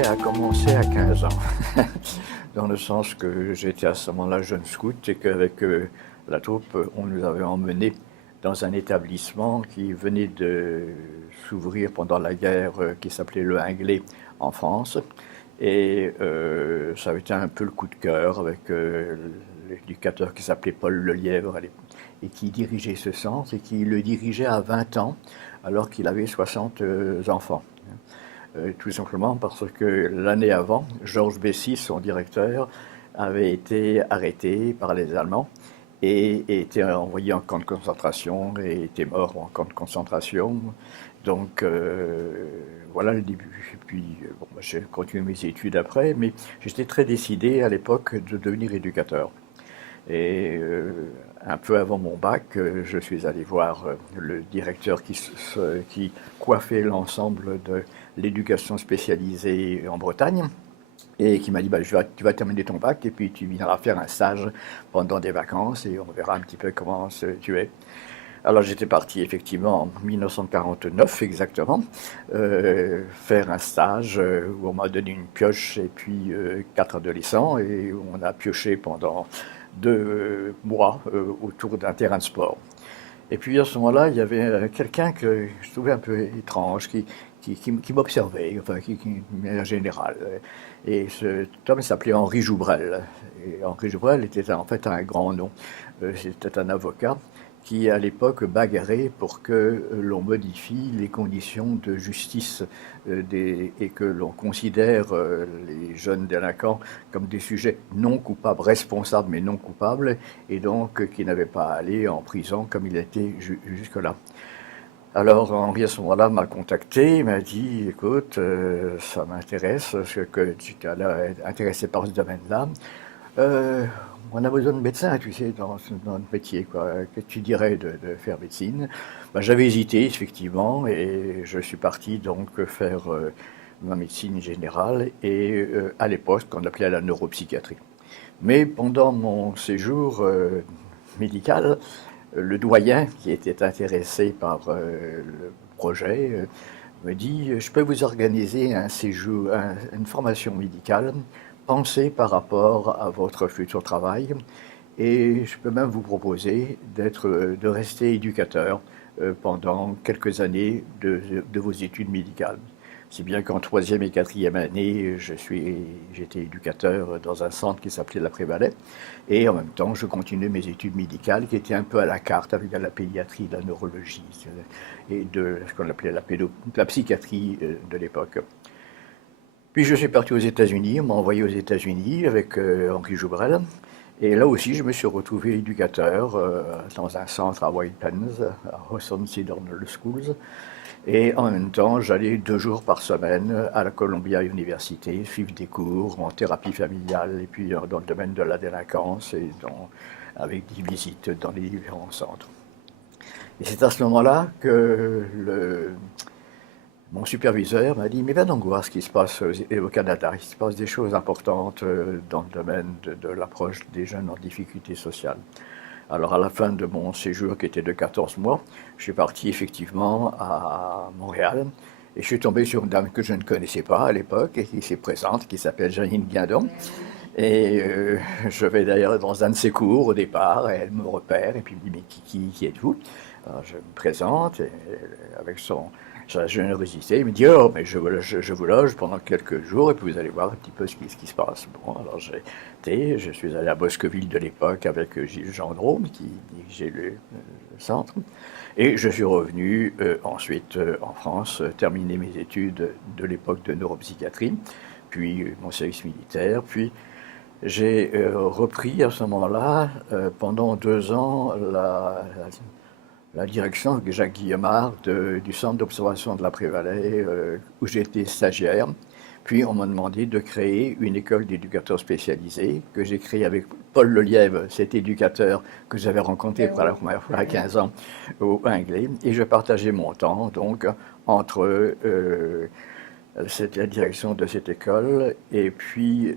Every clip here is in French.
vrai a commencé à 15 ans, dans le sens que j'étais à ce moment-là jeune scout et qu'avec la troupe, on nous avait emmenés dans un établissement qui venait de s'ouvrir pendant la guerre qui s'appelait le Hingley en France. Et ça avait été un peu le coup de cœur avec l'éducateur qui s'appelait Paul Lelièvre et qui dirigeait ce centre et qui le dirigeait à 20 ans alors qu'il avait 60 enfants. Tout simplement parce que l'année avant, Georges Bessy, son directeur, avait été arrêté par les Allemands et été envoyé en camp de concentration et était mort en camp de concentration. Donc voilà le début. Et puis bon, j'ai continué mes études après, mais j'étais très décidé à l'époque de devenir éducateur. Et un peu avant mon bac, je suis allé voir le directeur qui coiffait l'ensemble de l'éducation spécialisée en Bretagne et qui m'a dit bah, tu vas terminer ton bac et puis tu viendras faire un stage pendant des vacances et on verra un petit peu comment tu es. Alors j'étais parti effectivement en 1949 exactement, faire un stage où on m'a donné une pioche et puis 4 adolescents et on a pioché pendant 2 mois autour d'un terrain de sport. Et puis à ce moment-là, il y avait quelqu'un que je trouvais un peu étrange, qui m'observait, enfin, en général. Et cet homme s'appelait Henri Joubrel. Et Henri Joubrel était en fait un grand nom. C'était un avocat qui, à l'époque, bagarrait pour que l'on modifie les conditions de justice et que l'on considère les jeunes délinquants comme des sujets non coupables, responsables mais non coupables, et donc qui n'avaient pas à aller en prison comme il était jusque-là. Alors Henri à ce moment-là m'a contacté, il m'a dit écoute, ça m'intéresse, que tu es intéressé par ce domaine-là. Euh, on a besoin de médecins, tu sais, dans notre métier, quoi. Que tu dirais de faire médecine? Ben, j'avais hésité, effectivement, et je suis parti donc faire ma médecine générale et à l'époque, qu'on appelait la neuropsychiatrie. Mais pendant mon séjour médical, le doyen qui était intéressé par le projet me dit je peux vous organiser un séjour, une formation médicale pensée par rapport à votre futur travail et je peux même vous proposer de rester éducateur pendant quelques années de vos études médicales. Si bien qu'en troisième et quatrième année, j'étais éducateur dans un centre qui s'appelait la Prévalais. Et en même temps, je continuais mes études médicales qui étaient un peu à la carte avec la pédiatrie, la neurologie et de ce qu'on appelait la psychiatrie de l'époque. Puis je suis parti aux États-Unis, on m'a envoyé aux États-Unis avec Henri Joubrel. Et là aussi, je me suis retrouvé éducateur dans un centre à White Plains, à Hawthorne Cedar Schools. Et en même temps, j'allais 2 jours par semaine à la Columbia University suivre des cours en thérapie familiale et puis dans le domaine de la délinquance avec des visites dans les différents centres. Et c'est à ce moment-là que mon superviseur m'a dit, mais va donc voir ce qui se passe au Canada. Il se passe des choses importantes dans le domaine de l'approche des jeunes en difficulté sociale. Alors à la fin de mon séjour qui était de 14 mois, je suis parti effectivement à Montréal et je suis tombé sur une dame que je ne connaissais pas à l'époque et qui s'est présente, qui s'appelle Janine Guindon. Et je vais d'ailleurs dans un de ses cours au départ et elle me repère et puis me dit mais qui êtes-vous? Alors je me présente et, avec sa générosité, il me dit oh mais je vous loge pendant quelques jours et puis vous allez voir un petit peu ce qui se passe. Bon alors je suis allé à Boscoville de l'époque avec Gilles Gendron qui dirigeait le centre et je suis revenu ensuite en France terminer mes études de l'époque de neuropsychiatrie puis mon service militaire puis j'ai repris à ce moment-là, pendant 2 ans, la direction avec Jacques Guillemard du centre d'observation de la Prévalais, où j'étais stagiaire. Puis on m'a demandé de créer une école d'éducateurs spécialisés que j'ai créée avec Paul Lelièvre, cet éducateur que j'avais rencontré pour la première fois à 15 ans au Anglais. Et je partageais mon temps donc entre la direction de cette école et puis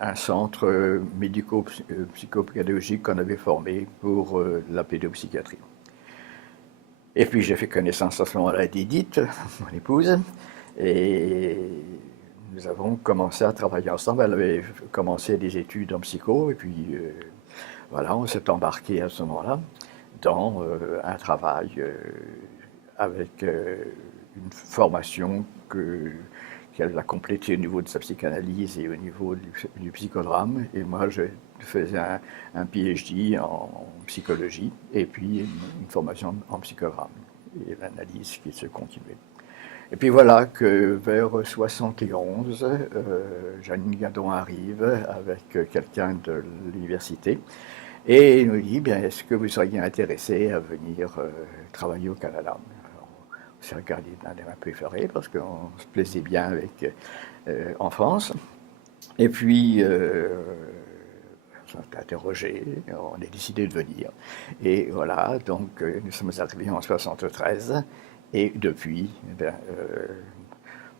un centre médico-psychopédagogique qu'on avait formé pour la pédopsychiatrie. Et puis j'ai fait connaissance à ce moment-là d'Edith, mon épouse, et nous avons commencé à travailler ensemble. Elle avait commencé des études en psycho et puis voilà, on s'est embarqué à ce moment-là dans un travail avec une formation qu'elle a complétée au niveau de sa psychanalyse et au niveau du psychodrame. Et moi, je faisais un PhD en psychologie et puis une formation en psychodrame et l'analyse qui se continuait. Et puis voilà que vers 71, Janine Gadon arrive avec quelqu'un de l'université et il nous dit, bien, est-ce que vous seriez intéressé à venir travailler au Canada? Alors, on s'est regardé d'un air un peu effaré parce qu'on se plaisait bien avec, en France. Et puis, on s'est interrogé, on a décidé de venir. Et voilà, donc nous sommes arrivés en 73. Et depuis,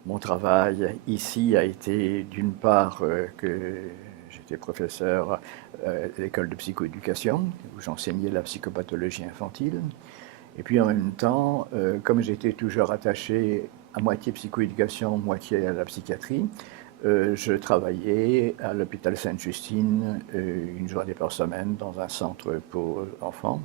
mon travail ici a été d'une part que j'étais professeur à l'école de psychoéducation, où j'enseignais la psychopathologie infantile. Et puis en même temps, comme j'étais toujours attaché à moitié psychoéducation, moitié à la psychiatrie, je travaillais à l'hôpital Sainte-Justine une journée par semaine dans un centre pour enfants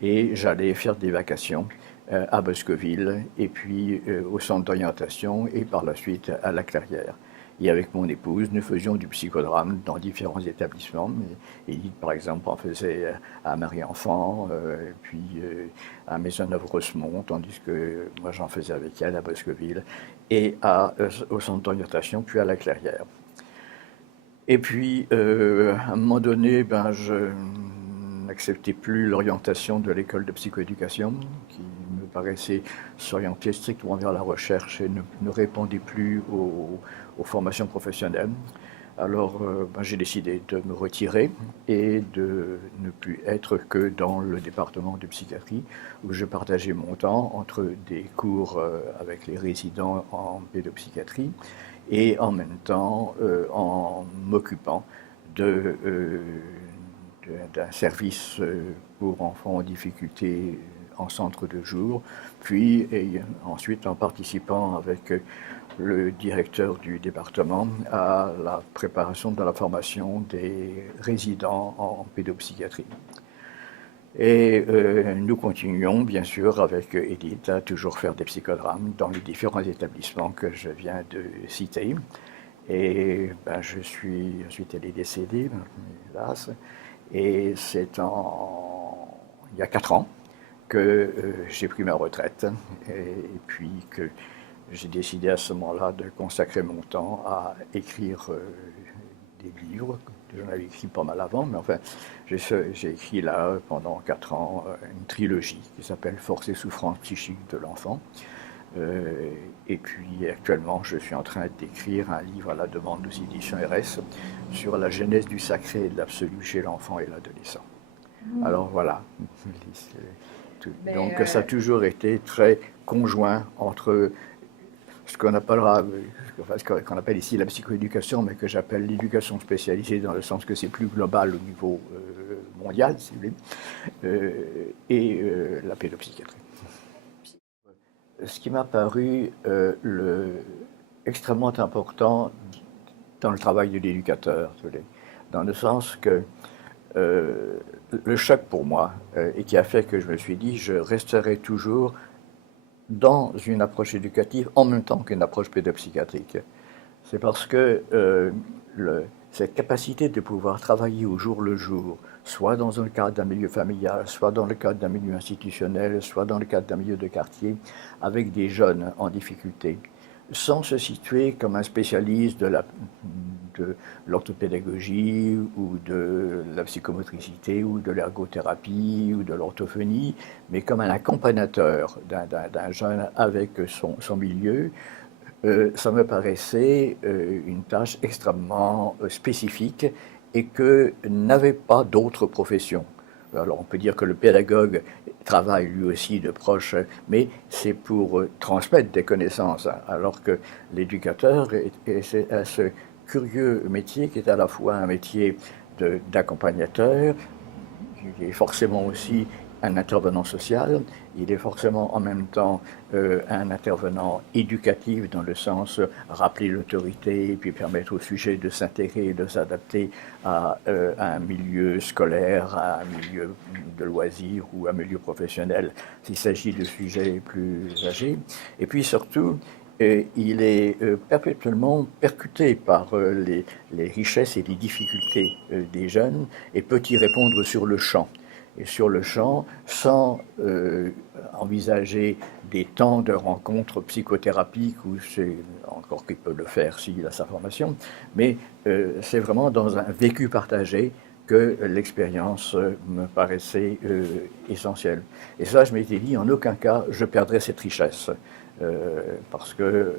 et j'allais faire des vacations à Boscoville et puis au centre d'orientation et par la suite à La Clairière. Et avec mon épouse, nous faisions du psychodrame dans différents établissements. Edith, par exemple, en faisait à Marie-Enfant, puis à Maisonneuve-Rosemont, tandis que moi j'en faisais avec elle à Boscoville, et au centre d'orientation, puis à La Clairière. Et puis, à un moment donné, ben, je n'acceptais plus l'orientation de l'école de psychoéducation, qui me paraissait s'orienter strictement vers la recherche et ne répondait plus aux formations professionnelles. Alors ben, j'ai décidé de me retirer et de ne plus être que dans le département de psychiatrie où je partageais mon temps entre des cours avec les résidents en pédopsychiatrie et en même temps en m'occupant d'un service pour enfants en difficulté en centre de jour, puis et ensuite en participant avec le directeur du département à la préparation de la formation des résidents en pédopsychiatrie. Et nous continuons bien sûr avec Edith à toujours faire des psychodrames dans les différents établissements que je viens de citer. Et ben, ensuite elle est décédée, hélas, et c'est il y a 4 ans que j'ai pris ma retraite et puis que j'ai décidé à ce moment-là de consacrer mon temps à écrire des livres. J'en avais écrit pas mal avant, mais enfin, j'ai écrit là pendant 4 ans une trilogie qui s'appelle Force et souffrance psychique de l'enfant. Et puis actuellement, je suis en train d'écrire un livre à la demande aux éditions RS sur la genèse du sacré et de l'absolu chez l'enfant et l'adolescent. Alors voilà. Donc ça a toujours été très conjoint entre ce qu'on appelle ici la psychoéducation, mais que j'appelle l'éducation spécialisée dans le sens que c'est plus global au niveau mondial, si vous voulez, et la pédopsychiatrie. Ce qui m'a paru extrêmement important dans le travail de l'éducateur, dans le sens que le choc pour moi, et qui a fait que je me suis dit, je resterai toujours dans une approche éducative en même temps qu'une approche pédopsychiatrique. C'est parce que cette capacité de pouvoir travailler au jour le jour, soit dans le cadre d'un milieu familial, soit dans le cadre d'un milieu institutionnel, soit dans le cadre d'un milieu de quartier, avec des jeunes en difficulté, sans se situer comme un spécialiste de l'orthopédagogie ou de la psychomotricité ou de l'ergothérapie ou de l'orthophonie, mais comme un accompagnateur d'un jeune avec son milieu, ça me paraissait une tâche extrêmement spécifique et que n'avait pas d'autres professions. Alors on peut dire que le pédagogue travaille lui aussi de proche, mais c'est pour transmettre des connaissances, alors que l'éducateur a ce curieux métier qui est à la fois un métier d'accompagnateur, qui est forcément aussi un intervenant social, il est forcément en même temps un intervenant éducatif dans le sens rappeler l'autorité et puis permettre aux sujets de s'intégrer et de s'adapter à un milieu scolaire, à un milieu de loisirs ou à un milieu professionnel s'il s'agit de sujets plus âgés. Et puis surtout, il est perpétuellement percuté par les richesses et les difficultés des jeunes et peut y répondre sur le champ. Et sur le champ, sans envisager des temps de rencontres psychothérapiques, où c'est encore qu'il peut le faire s'il a sa formation, mais c'est vraiment dans un vécu partagé que l'expérience me paraissait essentielle. Et ça, je m'étais dit, en aucun cas, je perdrai cette richesse. Parce que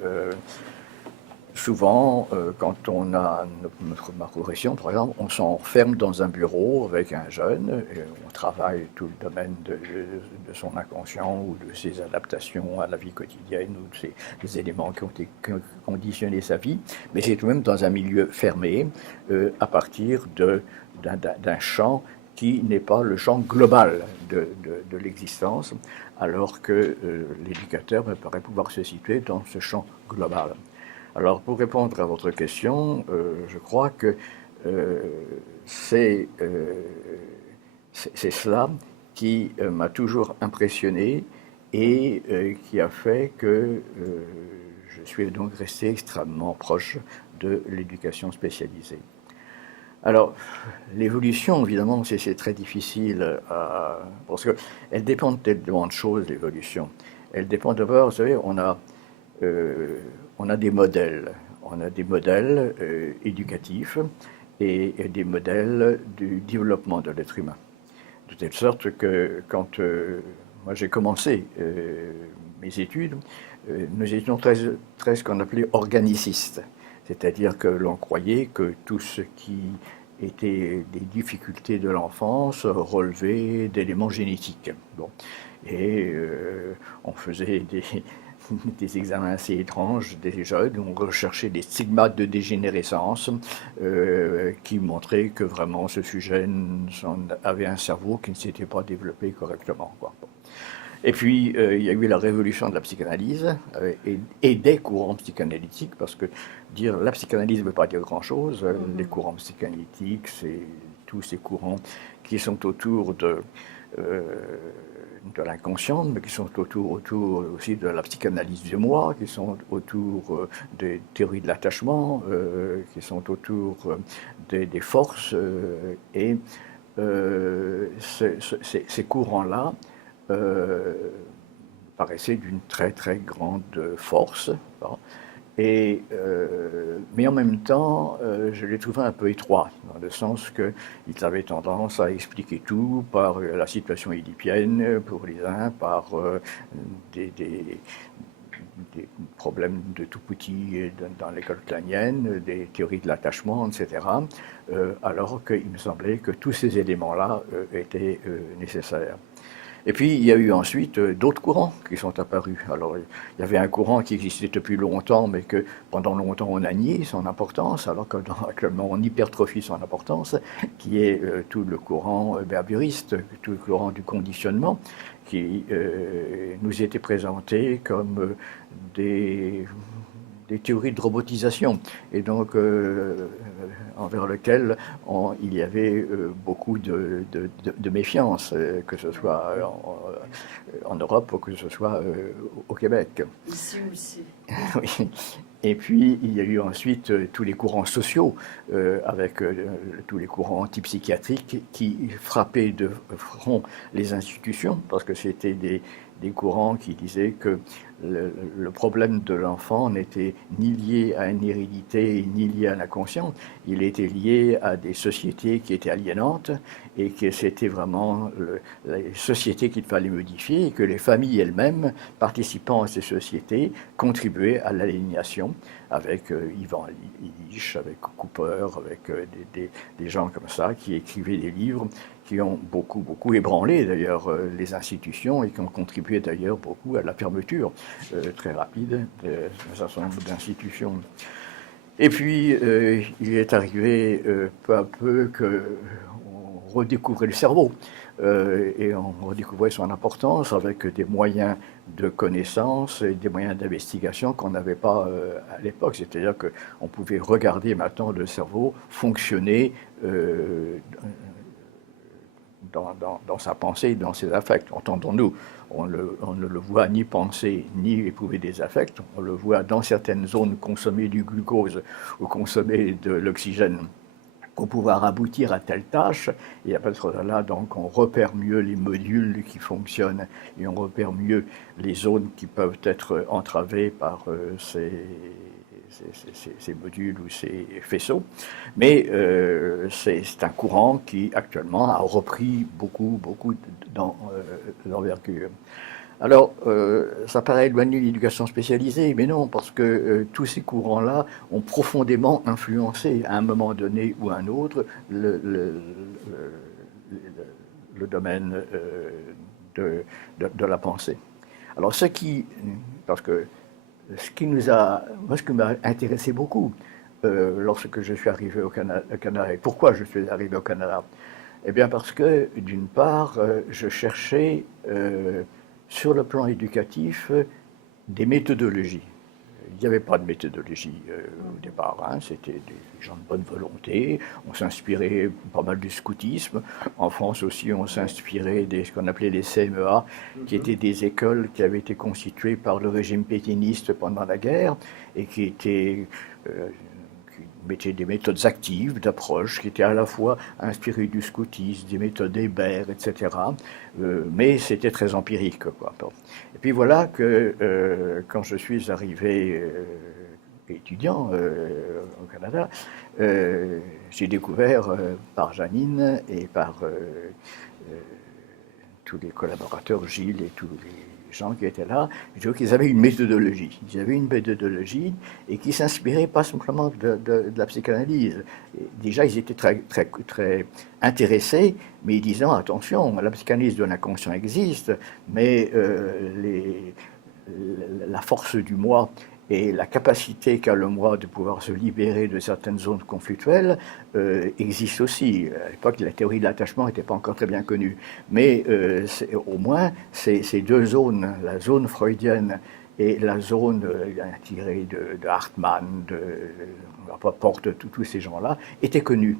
souvent, quand on a ma progression, par exemple, on s'enferme dans un bureau avec un jeune, et on travaille tout le domaine de son inconscient ou de ses adaptations à la vie quotidienne ou de des éléments qui ont conditionné sa vie, mais c'est tout de même dans un milieu fermé, à partir d'un champ qui n'est pas le champ global de l'existence, alors que l'éducateur me paraît pouvoir se situer dans ce champ global. Alors, pour répondre à votre question, je crois que c'est cela qui m'a toujours impressionné et qui a fait que je suis donc resté extrêmement proche de l'éducation spécialisée. Alors, l'évolution, évidemment, c'est très difficile parce qu'elle dépend de tellement de choses, l'évolution. Elle dépend d'abord, vous savez, on a des modèles. On a des modèles éducatifs et des modèles du développement de l'être humain. De telle sorte que quand moi j'ai commencé mes études, nous étions très ce qu'on appelait organicistes. C'est-à-dire que l'on croyait que tout ce qui était des difficultés de l'enfance relevait d'éléments génétiques. Bon. Et on faisait des examens assez étranges des jeunes, où on recherchait des stigmates de dégénérescence qui montraient que vraiment ce sujet avait un cerveau qui ne s'était pas développé correctement, quoi. Bon. Et puis, il y a eu la révolution de la psychanalyse et des courants psychanalytiques, parce que dire la psychanalyse ne veut pas dire grand-chose. Les courants psychanalytiques, c'est tous ces courants qui sont autour de l'inconscient, mais qui sont autour aussi de la psychanalyse du moi, qui sont autour des théories de l'attachement, qui sont autour des forces. Et ces courants-là paraissait d'une très très grande force, et, mais en même temps, je les trouvais un peu étroits, dans le sens qu'ils avaient tendance à expliquer tout par la situation édipienne pour les uns, par des problèmes de tout petit dans l'école kleinienne, des théories de l'attachement, etc., alors qu'il me semblait que tous ces éléments-là étaient nécessaires. Et puis, il y a eu ensuite d'autres courants qui sont apparus. Alors, il y avait un courant qui existait depuis longtemps, mais que pendant longtemps on a nié son importance, alors qu'actuellement on hypertrophie son importance, qui est tout le courant berburiste, tout le courant du conditionnement, qui nous était présenté comme des théories de robotisation, et donc envers lequel il y avait beaucoup de méfiance, que ce soit en Europe ou que ce soit au Québec. Ici aussi. Oui. Et puis, il y a eu ensuite tous les courants sociaux, avec tous les courants antipsychiatriques qui frappaient de front les institutions, parce que c'était des courants qui disaient que le problème de l'enfant n'était ni lié à une hérédité, ni lié à l'inconscient, il était lié à des sociétés qui étaient aliénantes, et que c'était vraiment les sociétés qu'il fallait modifier, et que les familles elles-mêmes, participant à ces sociétés, contribuaient à l'aliénation, avec Ivan Illich, avec Cooper, avec des gens comme ça qui écrivaient des livres qui ont beaucoup ébranlé d'ailleurs les institutions, et qui ont contribué d'ailleurs beaucoup à la fermeture très rapide d'un certain nombre d'institutions. Et puis il est arrivé peu à peu qu'on redécouvrait le cerveau. et on redécouvrait son importance avec des moyens de connaissance et des moyens d'investigation qu'on n'avait pas à l'époque. C'est-à-dire qu'on pouvait regarder maintenant le cerveau fonctionner dans sa pensée, dans ses affects. Entendons-nous, on ne le voit ni penser, ni éprouver des affects. On le voit dans certaines zones consommer du glucose ou consommer de l'oxygène pour pouvoir aboutir à telle tâche. Et à partir de là, donc, on repère mieux les modules qui fonctionnent et on repère mieux les zones qui peuvent être entravées par ces modules ou ces faisceaux. Mais c'est un courant qui actuellement a repris beaucoup d'envergure. Alors, ça paraît éloigné de l'éducation spécialisée, mais non, parce que tous ces courants-là ont profondément influencé, à un moment donné ou à un autre, le domaine de la pensée. Alors, parce que moi, ce qui m'a intéressé beaucoup lorsque je suis arrivé au Canada, et pourquoi je suis arrivé au Canada? Eh bien, parce que, d'une part, je cherchais sur le plan éducatif, des méthodologies. Il n'y avait pas de méthodologie au départ, hein. C'était des gens de bonne volonté. On s'inspirait pas mal du scoutisme. En France aussi, on s'inspirait de ce qu'on appelait les CMEA, qui étaient des écoles qui avaient été constituées par le régime pétainiste pendant la guerre et qui mettaient des méthodes actives d'approche qui étaient à la fois inspirées du scoutisme, des méthodes Hébert, etc. Mais c'était très empirique, quoi. Et puis voilà que quand je suis arrivé étudiant au Canada, j'ai découvert par Janine et par tous les collaborateurs, Gilles et tous les gens qui étaient là, je vois qu'ils avaient une méthodologie. Ils avaient une méthodologie et qui s'inspirait pas simplement de la psychanalyse. Et déjà, ils étaient très intéressés, mais ils disaient attention, la psychanalyse de l'inconscient existe, mais la force du moi et la capacité qu'a le moi de pouvoir se libérer de certaines zones conflictuelles existe aussi. À l'époque, la théorie de l'attachement n'était pas encore très bien connue. Mais au moins, ces deux zones, la zone freudienne et la zone tirée de Hartmann, Porte, tous ces gens-là, étaient connus.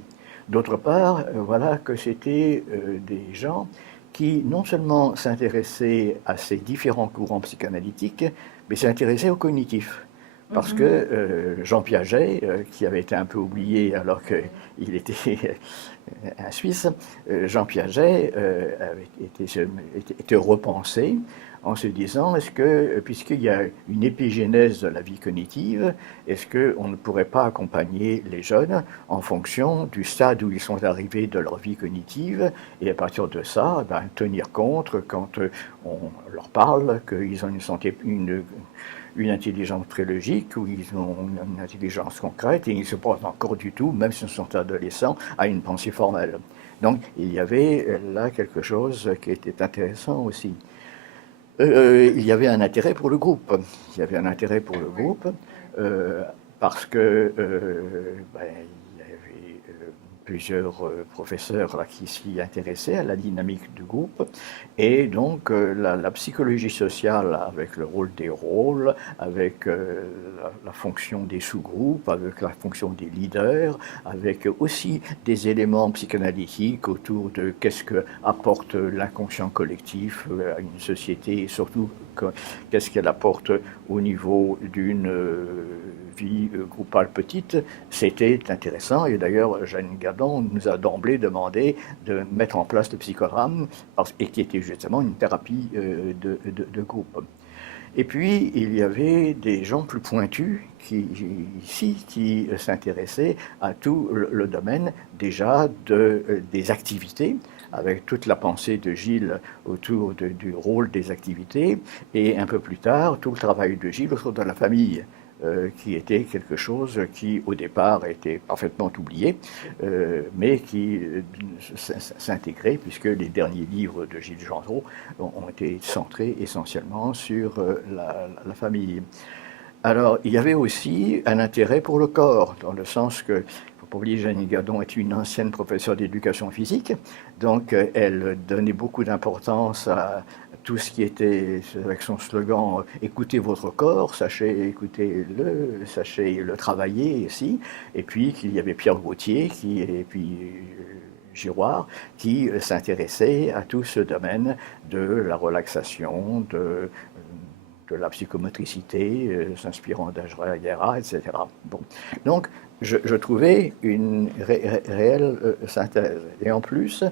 D'autre part, voilà que c'était des gens qui non seulement s'intéressaient à ces différents courants psychanalytiques, mais s'intéressaient au cognitif. Parce que Jean Piaget, qui avait été un peu oublié alors qu'il était un Suisse, Jean Piaget avait été repensé en se disant, est-ce que, puisqu'il y a une épigénèse de la vie cognitive, est-ce qu'on ne pourrait pas accompagner les jeunes en fonction du stade où ils sont arrivés de leur vie cognitive, et à partir de ça, ben, tenir compte quand on leur parle qu'ils ont une intelligence très logique, où ils ont une intelligence concrète, et ils se portent encore du tout, même s'ils sont adolescents, à une pensée formelle. Donc il y avait là quelque chose qui était intéressant aussi. Il y avait un intérêt pour le groupe. Il y avait un intérêt pour le groupe parce que ben, il y avait plusieurs professeurs là, qui s'y intéressaient à la dynamique du groupe. Et donc la psychologie sociale avec le rôle des rôles, avec la fonction des sous-groupes, avec la fonction des leaders, avec aussi des éléments psychanalytiques autour de qu'est-ce que apporte l'inconscient collectif à une société et surtout qu'est-ce qu'elle apporte au niveau d'une vie groupale petite, c'était intéressant. Et d'ailleurs, Jeanne Gardon nous a d'emblée demandé de mettre en place le psychodrame, et qui était justement une thérapie de groupe. Et puis, il y avait des gens plus pointus qui s'intéressaient à tout le domaine déjà des activités, avec toute la pensée de Gilles autour du rôle des activités, et un peu plus tard, tout le travail de Gilles autour de la famille. Qui était quelque chose qui, au départ, était parfaitement oublié, mais qui s'intégrait, puisque les derniers livres de Gilles Gendreau ont été centrés essentiellement sur la famille. Alors, il y avait aussi un intérêt pour le corps, dans le sens que, il ne faut Pauli-Jeanne Gadon est une ancienne professeure d'éducation physique, donc elle donnait beaucoup d'importance à tout ce qui était, avec son slogan « Écoutez votre corps, sachez écouter-le, sachez le travailler aussi ». Et puis qu'il y avait Pierre Gauthier, et puis Giroir, qui s'intéressait à tout ce domaine de la relaxation, de la psychomotricité, s'inspirant d'Ajra, etc. Bon. Donc, je trouvais une réelle synthèse. Et en plus,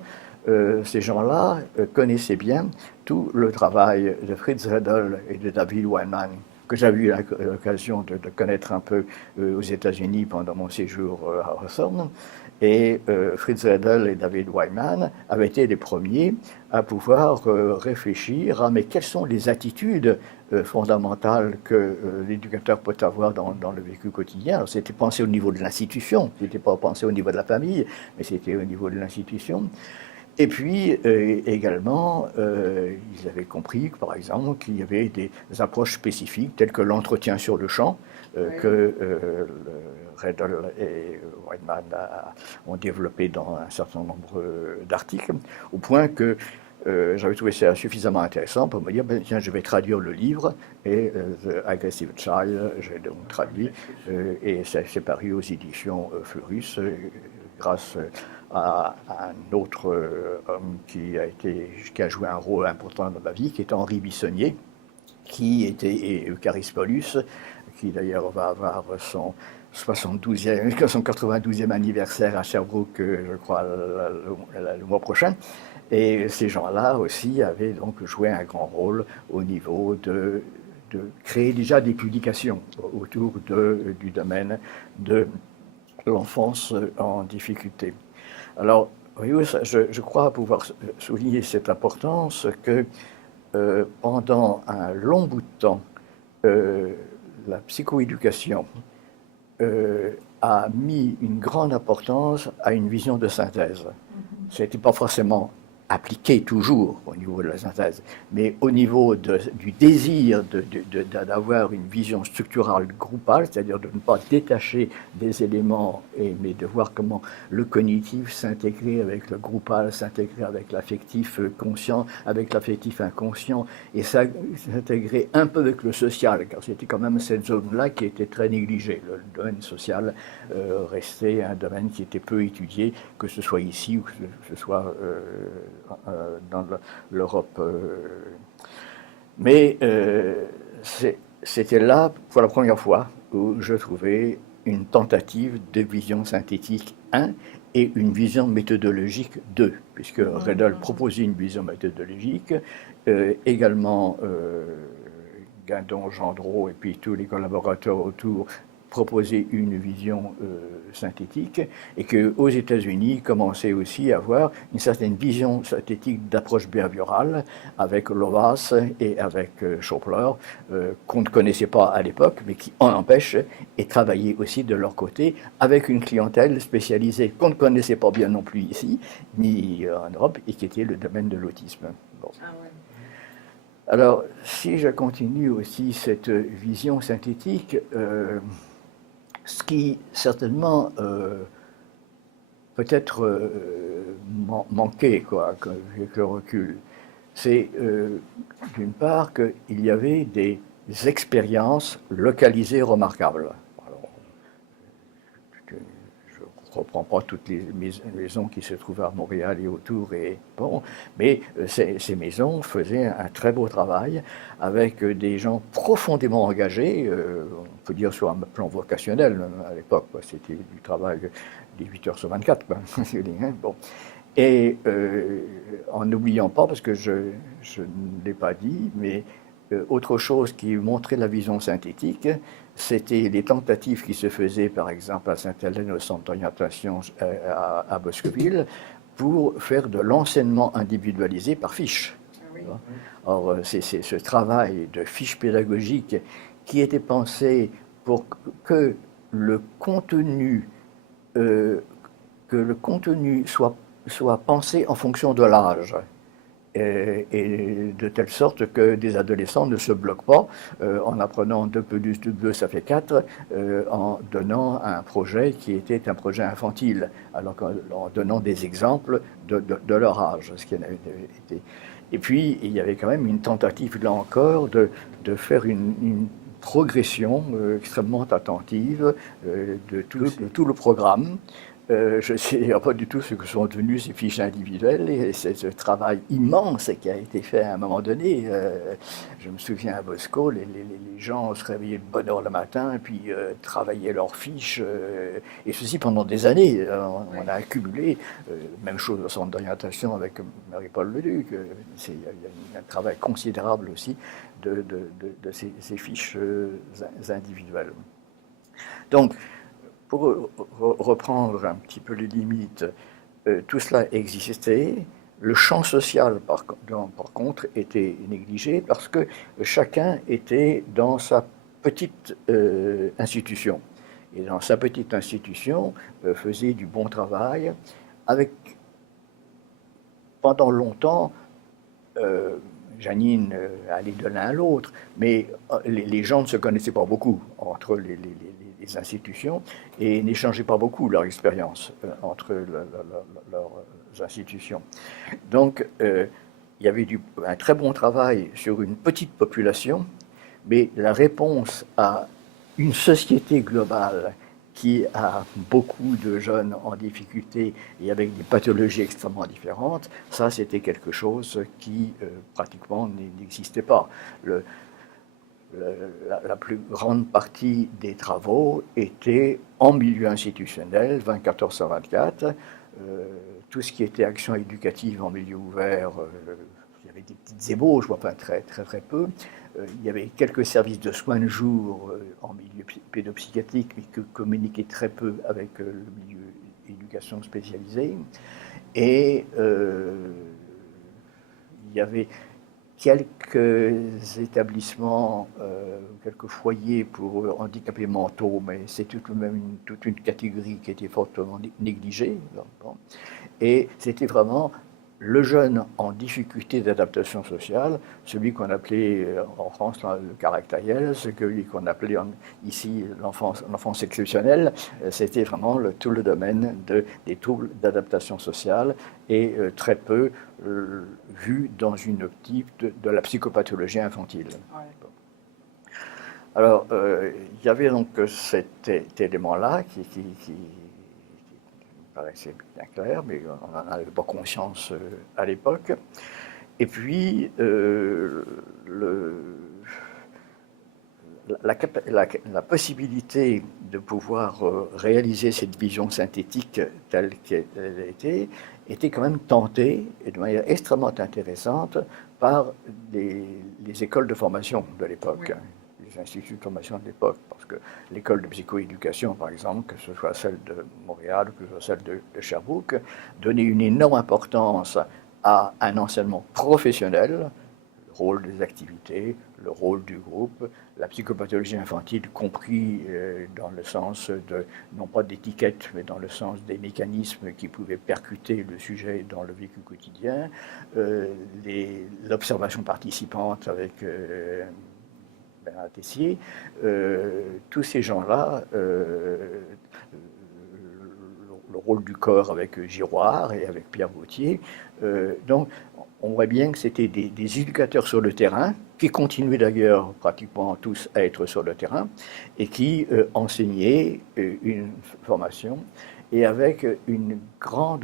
ces gens-là connaissaient bien tout le travail de Fritz Redel et de David Weinman, que j'avais eu l'occasion de connaître un peu aux États-Unis pendant mon séjour à Hawthorne. Et Fritz Redel et David Weinman avaient été les premiers à pouvoir réfléchir à mais quelles sont les attitudes fondamentales que l'éducateur peut avoir dans le vécu quotidien. C'était pensé au niveau de l'institution, c'était pas pensé au niveau de la famille, mais c'était au niveau de l'institution. Et puis également, ils avaient compris, par exemple, qu'il y avait des approches spécifiques telles que l'entretien sur le champ, que Redel et Weinman ont développé dans un certain nombre d'articles, au point que j'avais trouvé ça suffisamment intéressant pour me dire, ben, tiens, je vais traduire le livre, et The Aggressive Child, j'ai donc traduit, et c'est paru aux éditions Fleurus, grâce à un autre homme qui a joué un rôle important dans ma vie, qui est Henri Bissonnier, qui était Eucharis Paulus, qui d'ailleurs va avoir son 92e anniversaire à Sherbrooke, je crois, le mois prochain. Et ces gens-là aussi avaient donc joué un grand rôle au niveau de créer déjà des publications autour du domaine de l'enfance en difficulté. Alors, je crois pouvoir souligner cette importance que pendant un long bout de temps, la psychoéducation a mis une grande importance à une vision de synthèse. Ce n'était pas forcément appliqué toujours au niveau de la synthèse, mais au niveau du désir d'avoir une vision structurale groupale, c'est-à-dire de ne pas détacher des éléments, mais de voir comment le cognitif s'intégrait avec le groupal, s'intégrait avec l'affectif conscient, avec l'affectif inconscient, et s'intégrer un peu avec le social, car c'était quand même cette zone-là qui était très négligée. Le domaine social restait un domaine qui était peu étudié, que ce soit ici ou que ce soit dans l'Europe. Mais c'était là, pour la première fois, où je trouvais une tentative de vision synthétique 1 et une vision méthodologique 2, puisque Redel proposait une vision méthodologique, également Guindon, Gendreau et puis tous les collaborateurs autour proposer une vision synthétique, et qu'aux États-Unis commençait aussi à avoir une certaine vision synthétique d'approche behaviorale avec Lovaas et avec Schopler, qu'on ne connaissait pas à l'époque, mais qui en empêche et travaillaient aussi de leur côté avec une clientèle spécialisée qu'on ne connaissait pas bien non plus ici, ni en Europe, et qui était le domaine de l'autisme. Bon. Ah ouais. Alors, si je continue aussi cette vision synthétique, ce qui certainement peut-être manquait, quoi, avec le recul, c'est d'une part qu'il y avait des expériences localisées remarquables. Alors, je ne reprends pas toutes les maisons qui se trouvaient à Montréal et autour, mais ces maisons faisaient un très beau travail avec des gens profondément engagés, on peut dire sur un plan vocationnel à l'époque, c'était du travail des 8 heures sur 24. Quoi. Bon. Et en n'oubliant pas, parce que je ne l'ai pas dit, mais autre chose qui montrait la vision synthétique, c'était les tentatives qui se faisaient, par exemple, à Sainte-Hélène, au centre d'orientation à Bosqueville, pour faire de l'enseignement individualisé par fiche. Oui. Or, c'est ce travail de fiche pédagogique qui était pensé pour que le contenu soit pensé en fonction de l'âge. et de telle sorte que des adolescents ne se bloquent pas en apprenant 2 plus 2, ça fait 4, en donnant un projet qui était un projet infantile, alors qu'en donnant des exemples de leur âge, ce qui avait été. Et puis, il y avait quand même une tentative, là encore, de faire une progression extrêmement attentive de tout le programme. Je ne sais pas du tout ce que sont devenus ces fiches individuelles et c'est ce travail immense qui a été fait à un moment donné. Je me souviens à Bosco, les gens se réveillaient de bonne heure le matin et puis travaillaient leurs fiches, et ceci pendant des années. On a accumulé, même chose au centre d'orientation avec Marie-Paul Leduc. Il y a un travail considérable aussi de ces fiches individuelles. Donc, pour reprendre un petit peu les limites, tout cela existait. Le champ social, par contre, était négligé parce que chacun était dans sa petite institution. Et dans sa petite institution, faisait du bon travail avec, pendant longtemps, Janine allait de l'un à l'autre, mais les gens ne se connaissaient pas beaucoup entre les institutions et n'échangeaient pas beaucoup leur expérience entre leurs institutions. Donc, il y avait un très bon travail sur une petite population, mais la réponse à une société globale qui a beaucoup de jeunes en difficulté et avec des pathologies extrêmement différentes, ça c'était quelque chose qui pratiquement n'existait pas. La plus grande partie des travaux était en milieu institutionnel, 24 heures sur 24. Tout ce qui était action éducative en milieu ouvert, il y avait des petites ébauches, enfin très peu. Il y avait quelques services de soins de jour en milieu pédopsychiatrique, mais qui communiquaient très peu avec le milieu éducation spécialisée. Et il y avait quelques établissements, quelques foyers pour handicapés mentaux, mais c'est tout de même toute une catégorie qui était fortement négligée. Et c'était vraiment le jeune en difficulté d'adaptation sociale, celui qu'on appelait en France le caractériel, celui qu'on appelait ici l'enfance exceptionnelle, c'était vraiment tout le domaine des troubles d'adaptation sociale et très peu vu dans une optique de la psychopathologie infantile. Ouais. Alors, il y avait donc cet élément-là qui paraissait bien clair, mais on n'en avait pas conscience à l'époque. Et puis, la possibilité de pouvoir réaliser cette vision synthétique telle qu'elle était quand même tentée, et de manière extrêmement intéressante, par les écoles de formation de l'époque. Oui. Les instituts de formation de l'époque, parce que l'école de psychoéducation, par exemple, que ce soit celle de Montréal, que ce soit celle de Sherbrooke, donnait une énorme importance à un enseignement professionnel, le rôle des activités, le rôle du groupe, la psychopathologie infantile compris dans le sens de, non pas d'étiquette, mais dans le sens des mécanismes qui pouvaient percuter le sujet dans le vécu quotidien, l'observation participante avec Bernard Tessier, tous ces gens-là, le rôle du corps avec Giroir et avec Pierre Gauthier. Donc, on voit bien que c'était des éducateurs sur le terrain, qui continuaient d'ailleurs pratiquement tous à être sur le terrain, et qui enseignaient une formation, et avec un grand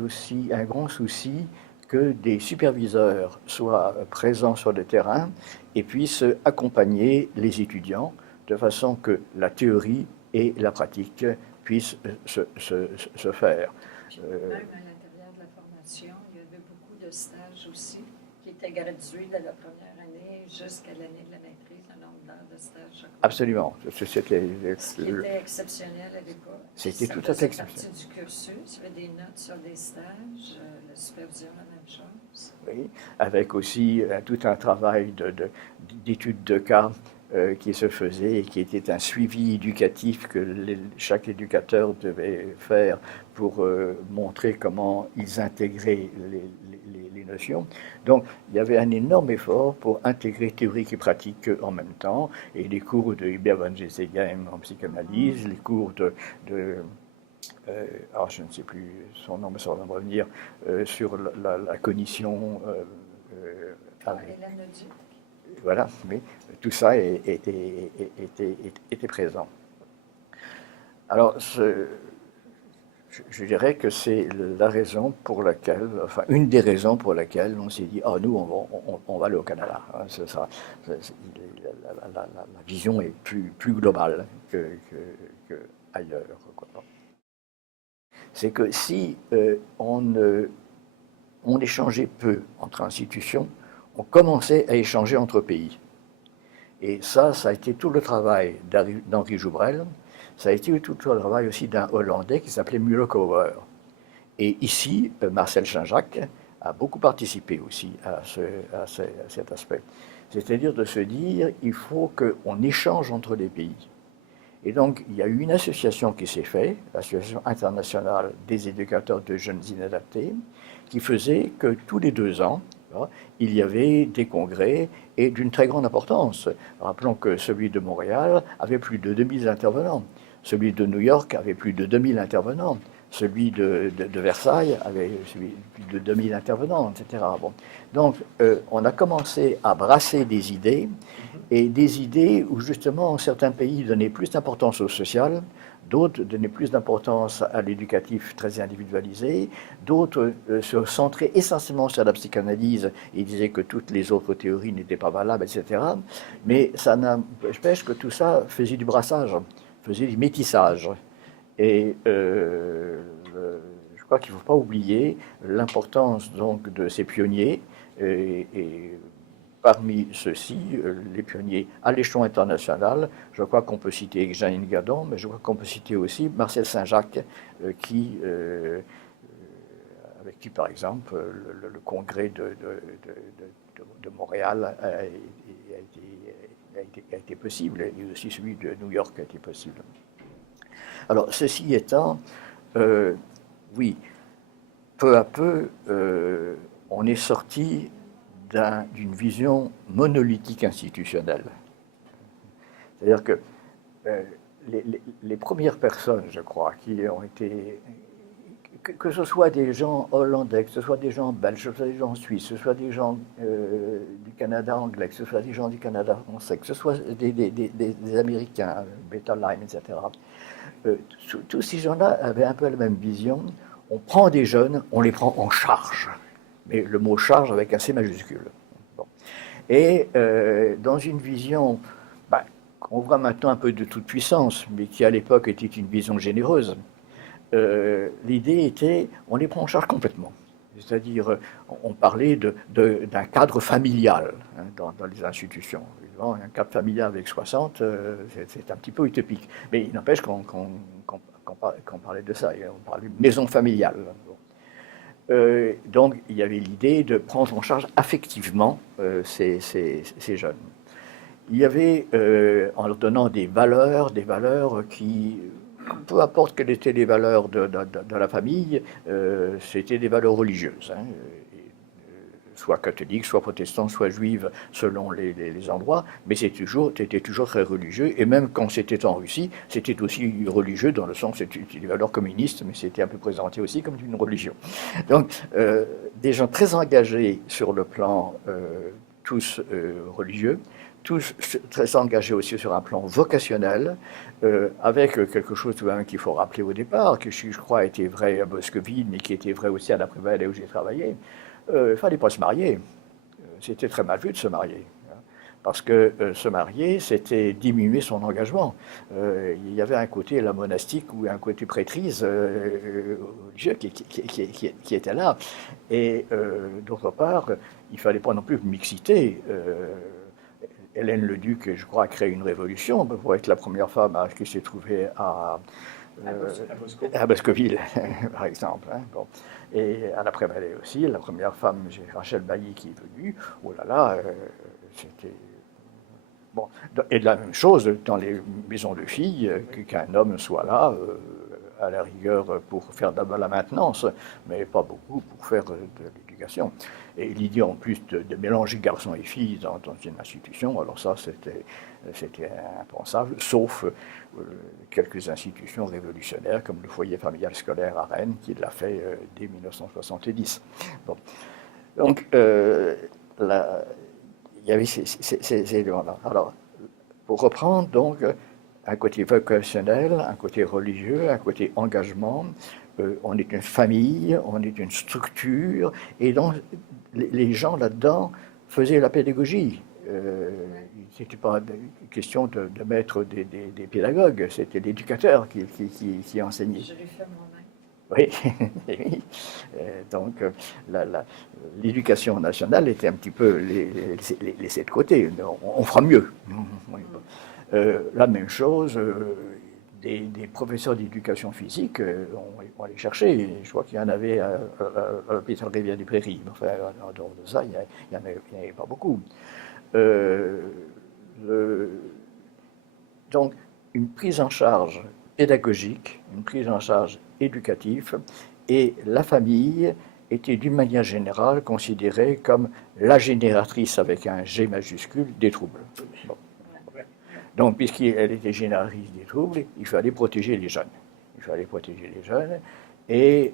souci que des superviseurs soient présents sur le terrain et puissent accompagner les étudiants de façon que la théorie et la pratique puissent se faire. Même à l'intérieur de la formation, il y avait beaucoup de stages aussi qui étaient gradués de la première année jusqu'à l'année de la maîtrise, un nombre d'heures de stage. Absolument. Ce qui était exceptionnel à l'époque. C'était tout à fait exceptionnel. Ça faisait partie du cursus, il y avait des notes sur des stages, la supervision, la même chose. Oui, avec aussi tout un travail d'études de cas qui se faisait et qui était un suivi éducatif que chaque éducateur devait faire pour montrer comment ils intégraient les notions. Donc, il y avait un énorme effort pour intégrer théorique et pratique en même temps, et les cours de Hubert von Gesegheim en psychanalyse, les cours alors je ne sais plus son nom, mais ça va me revenir, sur la cognition. Hélène Leduc. Voilà, mais tout ça était présent. Alors, je dirais que c'est la raison pour laquelle, enfin, une des raisons pour laquelle on s'est dit, ah, nous, on va aller au Canada. Hein, la vision est plus globale que ailleurs. C'est que si on échangeait peu entre institutions, on commençait à échanger entre pays. Et ça a été tout le travail d'Henri Joubrel, ça a été tout le travail aussi d'un Hollandais qui s'appelait Mueller-Cover. Et ici, Marcel Saint-Jacques a beaucoup participé aussi à cet aspect. C'est-à-dire de se dire, il faut qu'on échange entre les pays. Et donc, il y a eu une association qui s'est faite, l'Association internationale des éducateurs de jeunes inadaptés, qui faisait que tous les 2 ans, il y avait des congrès et d'une très grande importance. Rappelons que celui de Montréal avait plus de 2000 intervenants, celui de New York avait plus de 2000 intervenants, celui de Versailles avait plus de 2000 intervenants, etc. Bon. Donc, on a commencé à brasser des idées, et des idées où justement certains pays donnaient plus d'importance au social, d'autres donnaient plus d'importance à l'éducatif très individualisé, d'autres se centraient essentiellement sur la psychanalyse et disaient que toutes les autres théories n'étaient pas valables, etc. Mais ça n'empêche que tout ça faisait du brassage, faisait du métissage. Et je crois qu'il ne faut pas oublier l'importance donc de ces pionniers et parmi ceux-ci, les pionniers à l'échelon international, je crois qu'on peut citer Jeanine Gadon, mais je crois qu'on peut citer aussi Marcel Saint-Jacques, avec qui, par exemple, le congrès de Montréal a été possible, et aussi celui de New York a été possible. Alors, ceci étant, oui, peu à peu, on est sorti d'une vision monolithique institutionnelle. C'est-à-dire que les premières personnes, je crois, qui ont été, que ce soit des gens hollandais, que ce soit des gens belges, que ce soit des gens suisses, que ce soit des gens du Canada anglais, que ce soit des gens du Canada français, que ce soit des Américains, Bettelheim, etc. Tous ces gens-là avaient un peu la même vision. On prend des jeunes, on les prend en charge. Mais le mot charge avec un C majuscule. Bon. Et dans une vision qu'on voit maintenant un peu de toute puissance, mais qui à l'époque était une vision généreuse, l'idée était, on les prend en charge complètement. C'est-à-dire, on parlait d'un cadre familial hein, dans les institutions. Évidemment, un cadre familial avec 60, c'est un petit peu utopique. Mais il n'empêche qu'on parlait de ça, on parlait de maison familiale. Donc, il y avait l'idée de prendre en charge affectivement ces jeunes. Il y avait, en leur donnant des valeurs qui, peu importe quelles étaient les valeurs de la famille, c'était des valeurs religieuses, hein, soit catholiques, soit protestantes, soit juives, selon les endroits, mais c'était toujours très religieux, et même quand c'était en Russie, c'était aussi religieux dans le sens, c'était des valeurs communistes, mais c'était un peu présenté aussi comme une religion. Donc, des gens très engagés sur le plan tous religieux, tous très engagés aussi sur un plan vocationnel, avec quelque chose qu'il faut rappeler au départ, que je crois était vrai à Boscovine, mais qui était vrai aussi à la Prévelle où j'ai travaillé. Il ne fallait pas se marier. C'était très mal vu de se marier. Parce que se marier, c'était diminuer son engagement. Il y avait un côté la monastique ou un côté prêtrise religieux qui était là. Et d'autre part, il ne fallait pas non plus une mixité. Hélène Leduc, je crois, a créé une révolution pour être la première femme qui s'est trouvée à Boscoville, par exemple. Hein, bon. Et à la Prévallée aussi, la première femme, j'ai Rachel Bailly qui est venue. Oh là là, c'était... Bon. Et de la même chose dans les maisons de filles, qu'un homme soit là, à la rigueur, pour faire d'abord la maintenance, mais pas beaucoup pour faire de l'éducation l'éducation. Et l'idée en plus de mélanger garçons et filles dans une institution, alors ça c'était impensable, sauf quelques institutions révolutionnaires comme le foyer familial scolaire à Rennes qui l'a fait dès 1970. Bon. Donc il y avait ces éléments-là. Alors, pour reprendre, donc, un côté vocationnel, un côté religieux, un côté engagement, on est une famille, on est une structure, et donc les gens là-dedans faisaient la pédagogie. Ce n'était pas question de mettre des pédagogues, c'était l'éducateur qui enseignait. Je l'ai fait moi-même. Oui, oui. Donc l'éducation nationale était un petit peu laissée de côté. On fera mieux. Oui. La même chose, des professeurs d'éducation physique, on les cherchait. Je crois qu'il y en avait à l'hôpital Rivière-des-Prairies. Enfin, en dehors de ça, il n'y en avait pas beaucoup. Donc, une prise en charge pédagogique, une prise en charge éducative, et la famille était d'une manière générale considérée comme la génératrice avec un G majuscule des troubles. Bon. Donc, puisqu'elle était génératrice des troubles, il fallait protéger les jeunes. Il fallait protéger les jeunes, et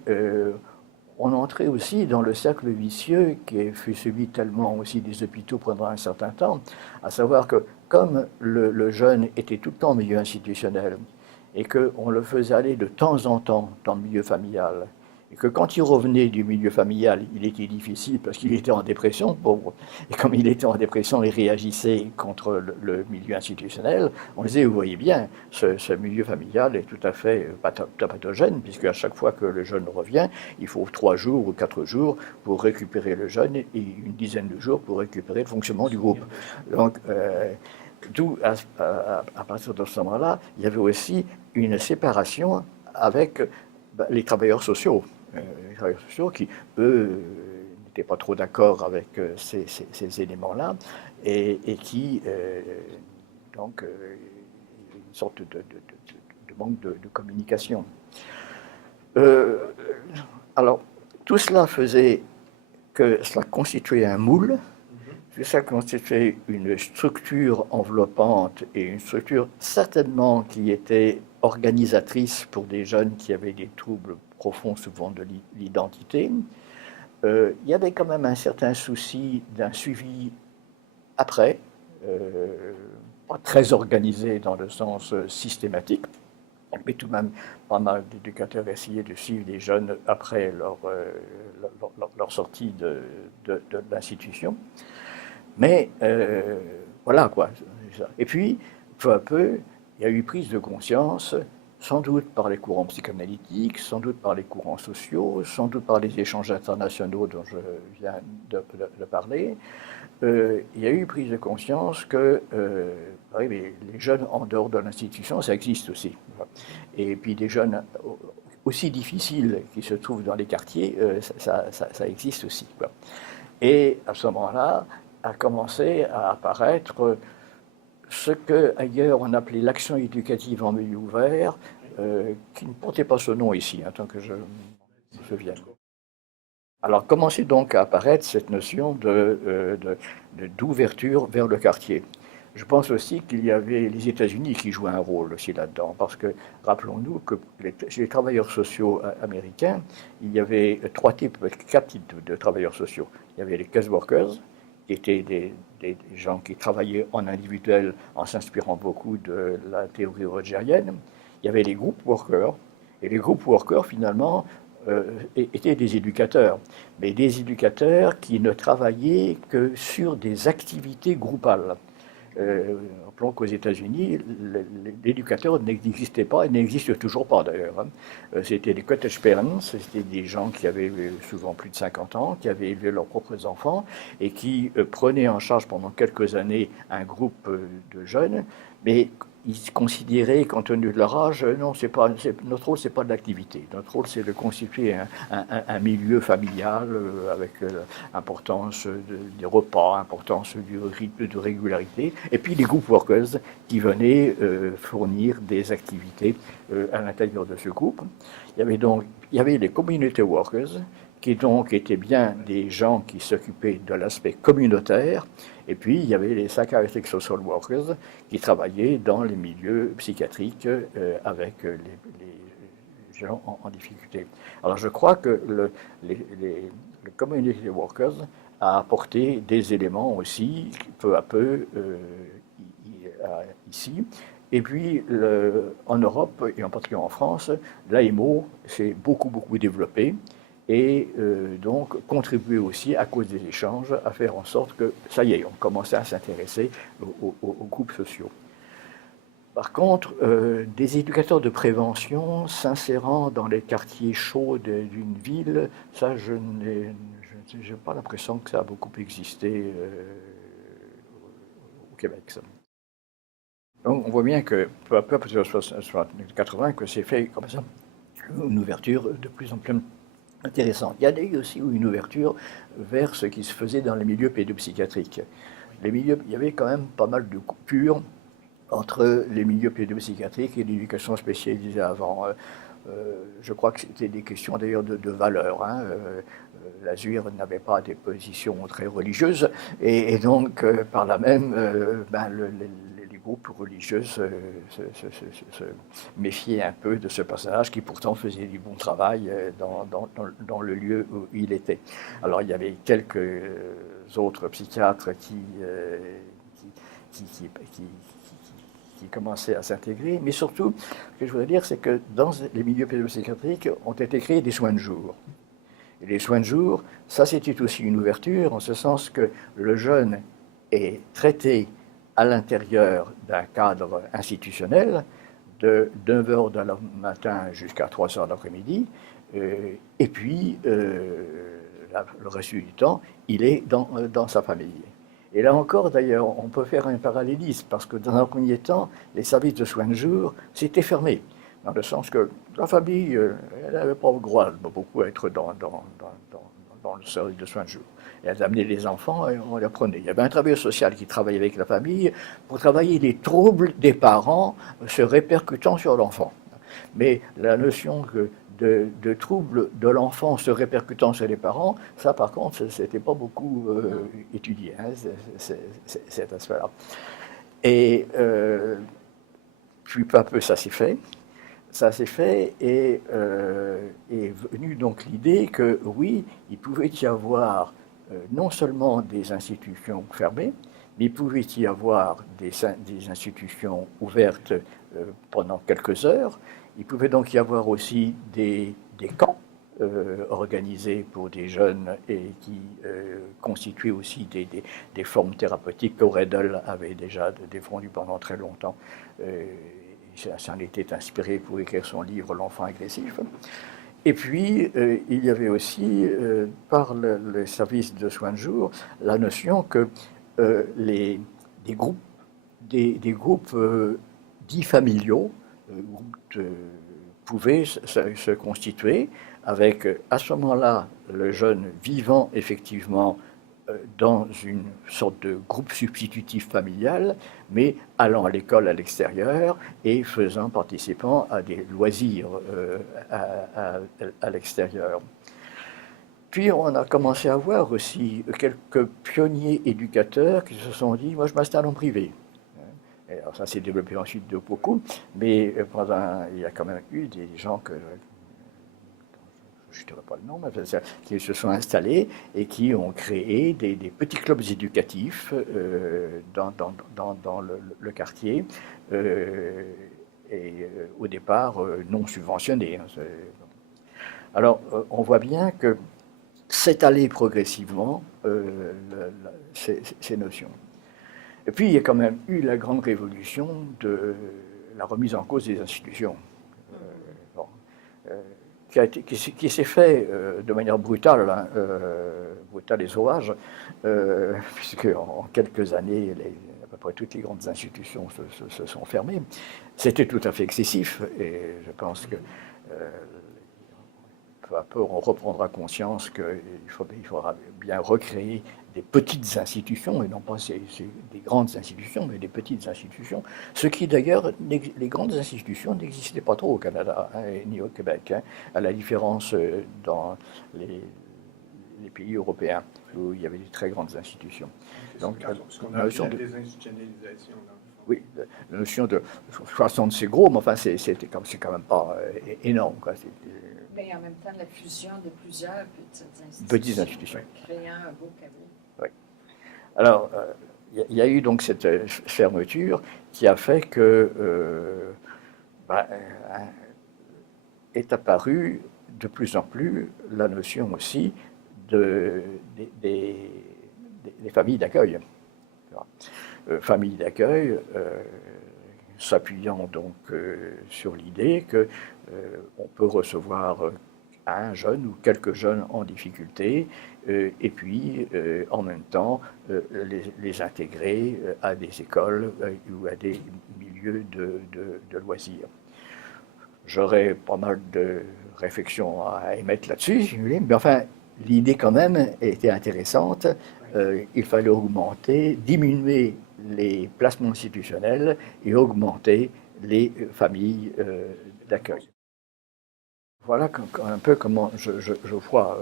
on entrait aussi dans le cercle vicieux qui fut subi tellement aussi des hôpitaux pendant un certain temps, à savoir que comme le jeune était tout le temps au milieu institutionnel, et qu'on le faisait aller de temps en temps dans le milieu familial, et que quand il revenait du milieu familial, il était difficile parce qu'il était en dépression, pauvre. Et comme il était en dépression, il réagissait contre le milieu institutionnel. On disait, vous voyez bien, ce milieu familial est tout à fait pathogène, puisque à chaque fois que le jeune revient, il faut 3 jours ou 4 jours pour récupérer le jeune et une dizaine de jours pour récupérer le fonctionnement du groupe. Donc, d'où, à partir de ce moment-là, il y avait aussi une séparation avec les travailleurs sociaux. Les travailleurs sociaux qui, eux, n'étaient pas trop d'accord avec ces éléments-là et qui, donc, une sorte de manque de communication. Alors, tout cela faisait que cela constituait un moule, ça constituait une structure enveloppante et une structure certainement qui était organisatrice pour des jeunes qui avaient des troubles profonds, souvent de l'identité. Il y avait quand même un certain souci d'un suivi après, pas très organisé dans le sens systématique, mais tout de même pas mal d'éducateurs essayaient de suivre les jeunes après leur sortie de l'institution. Mais voilà quoi. Et puis, peu à peu, il y a eu prise de conscience, sans doute par les courants psychanalytiques, sans doute par les courants sociaux, sans doute par les échanges internationaux dont je viens de parler. Il y a eu prise de conscience que les jeunes en dehors de l'institution, ça existe aussi. Et puis des jeunes aussi difficiles qui se trouvent dans les quartiers, ça existe aussi. Et à ce moment-là, a commencé à apparaître ce qu'ailleurs on appelait l'action éducative en milieu ouvert, qui ne portait pas ce nom ici, tant que je me souvienne. Alors commençait donc à apparaître cette notion d'ouverture vers le quartier. Je pense aussi qu'il y avait les États-Unis qui jouaient un rôle aussi là-dedans, parce que rappelons-nous que chez les travailleurs sociaux américains, il y avait 4 types de travailleurs sociaux. Il y avait les case workers, qui étaient des gens qui travaillaient en individuel en s'inspirant beaucoup de la théorie rogerienne. Il y avait les group workers, et les group workers finalement étaient des éducateurs, mais des éducateurs qui ne travaillaient que sur des activités groupales. Rappelons qu'aux États-Unis, l'éducateur n'existait pas et n'existe toujours pas d'ailleurs. C'était des cottage parents, c'était des gens qui avaient souvent plus de 50 ans, qui avaient élevé leurs propres enfants et qui prenaient en charge pendant quelques années un groupe de jeunes, mais ils considéraient, compte tenu de leur âge, non, notre rôle, c'est pas de l'activité. Notre rôle, c'est de constituer un milieu familial avec importance des repas, importance du rythme de régularité, et puis les group workers qui venaient fournir des activités à l'intérieur de ce groupe. Il y avait les community workers qui donc étaient bien des gens qui s'occupaient de l'aspect communautaire, et puis il y avait les psychiatric social workers qui travaillaient dans les milieux psychiatriques avec les gens en difficulté. Alors je crois que le community workers a apporté des éléments aussi, peu à peu, ici. Et puis, en Europe, et en particulier en France, l'AMO s'est beaucoup développé et donc contribué aussi, à cause des échanges, à faire en sorte que, ça y est, on commençait à s'intéresser aux groupes sociaux. Par contre, des éducateurs de prévention s'insérant dans les quartiers chauds d'une ville, ça, je n'ai pas l'impression que ça a beaucoup existé au Québec. Ça. Donc, on voit bien que peu à peu, à partir de 80, que c'est fait comme ça, une ouverture de plus en plus intéressante. Il y a eu aussi une ouverture vers ce qui se faisait dans les milieux pédopsychiatriques. Il y avait quand même pas mal de coupures entre les milieux pédopsychiatriques et l'éducation spécialisée avant. Je crois que c'était des questions d'ailleurs de valeur. Hein. L'Azur n'avait pas des positions très religieuses et donc par là même, les groupes religieux se méfiaient un peu de ce personnage qui pourtant faisait du bon travail dans le lieu où il était. Alors il y avait quelques autres psychiatres qui commençaient à s'intégrer, mais surtout, ce que je voudrais dire, c'est que dans les milieux pédopsychiatriques ont été créés des soins de jour. Et les soins de jour, ça c'était aussi une ouverture, en ce sens que le jeune est traité à l'intérieur d'un cadre institutionnel de 9h du matin jusqu'à 3h de l'après-midi, et puis le reste du temps, il est dans sa famille. Et là encore, d'ailleurs, on peut faire un parallélisme, parce que dans un premier temps, les services de soins de jour, c'était fermé, dans le sens que la famille, elle n'avait pas le droit beaucoup à être dans le service de soins de jour. Et elle amenait les enfants et on les prenait. Il y avait un travailleur social qui travaillait avec la famille pour travailler les troubles des parents se répercutant sur l'enfant. Mais la notion de troubles de l'enfant se répercutant sur les parents, ça par contre, c'était pas beaucoup étudié, hein, cet aspect-là. Et puis peu à peu, ça s'est fait. Ça s'est fait et est venue donc l'idée que oui, il pouvait y avoir non seulement des institutions fermées, mais il pouvait y avoir des institutions ouvertes pendant quelques heures. Il pouvait donc y avoir aussi des camps organisés pour des jeunes et qui constituaient aussi des formes thérapeutiques que Redel avait déjà défendues pendant très longtemps. Ça en était inspiré pour écrire son livre « L'enfant agressif ». Et puis, il y avait aussi, par le service de soins de jour, la notion que des groupes dits familiaux pouvaient se constituer avec, à ce moment-là, le jeune vivant effectivement dans une sorte de groupe substitutif familial, mais allant à l'école à l'extérieur et participant à des loisirs à l'extérieur. Puis on a commencé à voir aussi quelques pionniers éducateurs qui se sont dit « moi je m'installe en privé ». Alors ça s'est développé ensuite de beaucoup, mais il y a quand même eu des gens que je ne dirais pas le nom, mais qui se sont installés et qui ont créé des petits clubs éducatifs dans le quartier, et au départ non subventionnés. Alors on voit bien que c'est allé progressivement ces notions. Et puis il y a quand même eu la grande révolution de la remise en cause des institutions. Qui s'est fait de manière brutale, hein, brutale et sauvage, puisque en quelques années, à peu près toutes les grandes institutions se sont fermées. C'était tout à fait excessif, et je pense que peu à peu, on reprendra conscience qu'il faudra bien recréer des petites institutions, et non pas des grandes institutions, mais des petites institutions. Ce qui d'ailleurs, les grandes institutions n'existaient pas trop au Canada, hein, ni au Québec, hein, à la différence dans les pays européens, où il y avait de très grandes institutions. Donc, ce qu'on a appelé la désinstitutionnalisation. Oui, la notion de 60, c'est gros, mais enfin, c'est quand même pas énorme, quoi. Mais en même temps, la fusion de plusieurs petites institutions. Créant un beau cabinet. Oui. Alors, il y a eu donc cette fermeture qui a fait que est apparue de plus en plus la notion aussi des familles d'accueil. Familles d'accueil s'appuyant donc sur l'idée que on peut recevoir un jeune ou quelques jeunes en difficulté et puis en même temps les intégrer à des écoles ou à des milieux de loisirs. J'aurais pas mal de réflexions à émettre là-dessus, si vous voulez, mais enfin, l'idée quand même était intéressante. Il fallait augmenter, diminuer les placements institutionnels et augmenter les familles d'accueil. Voilà un peu comment je vois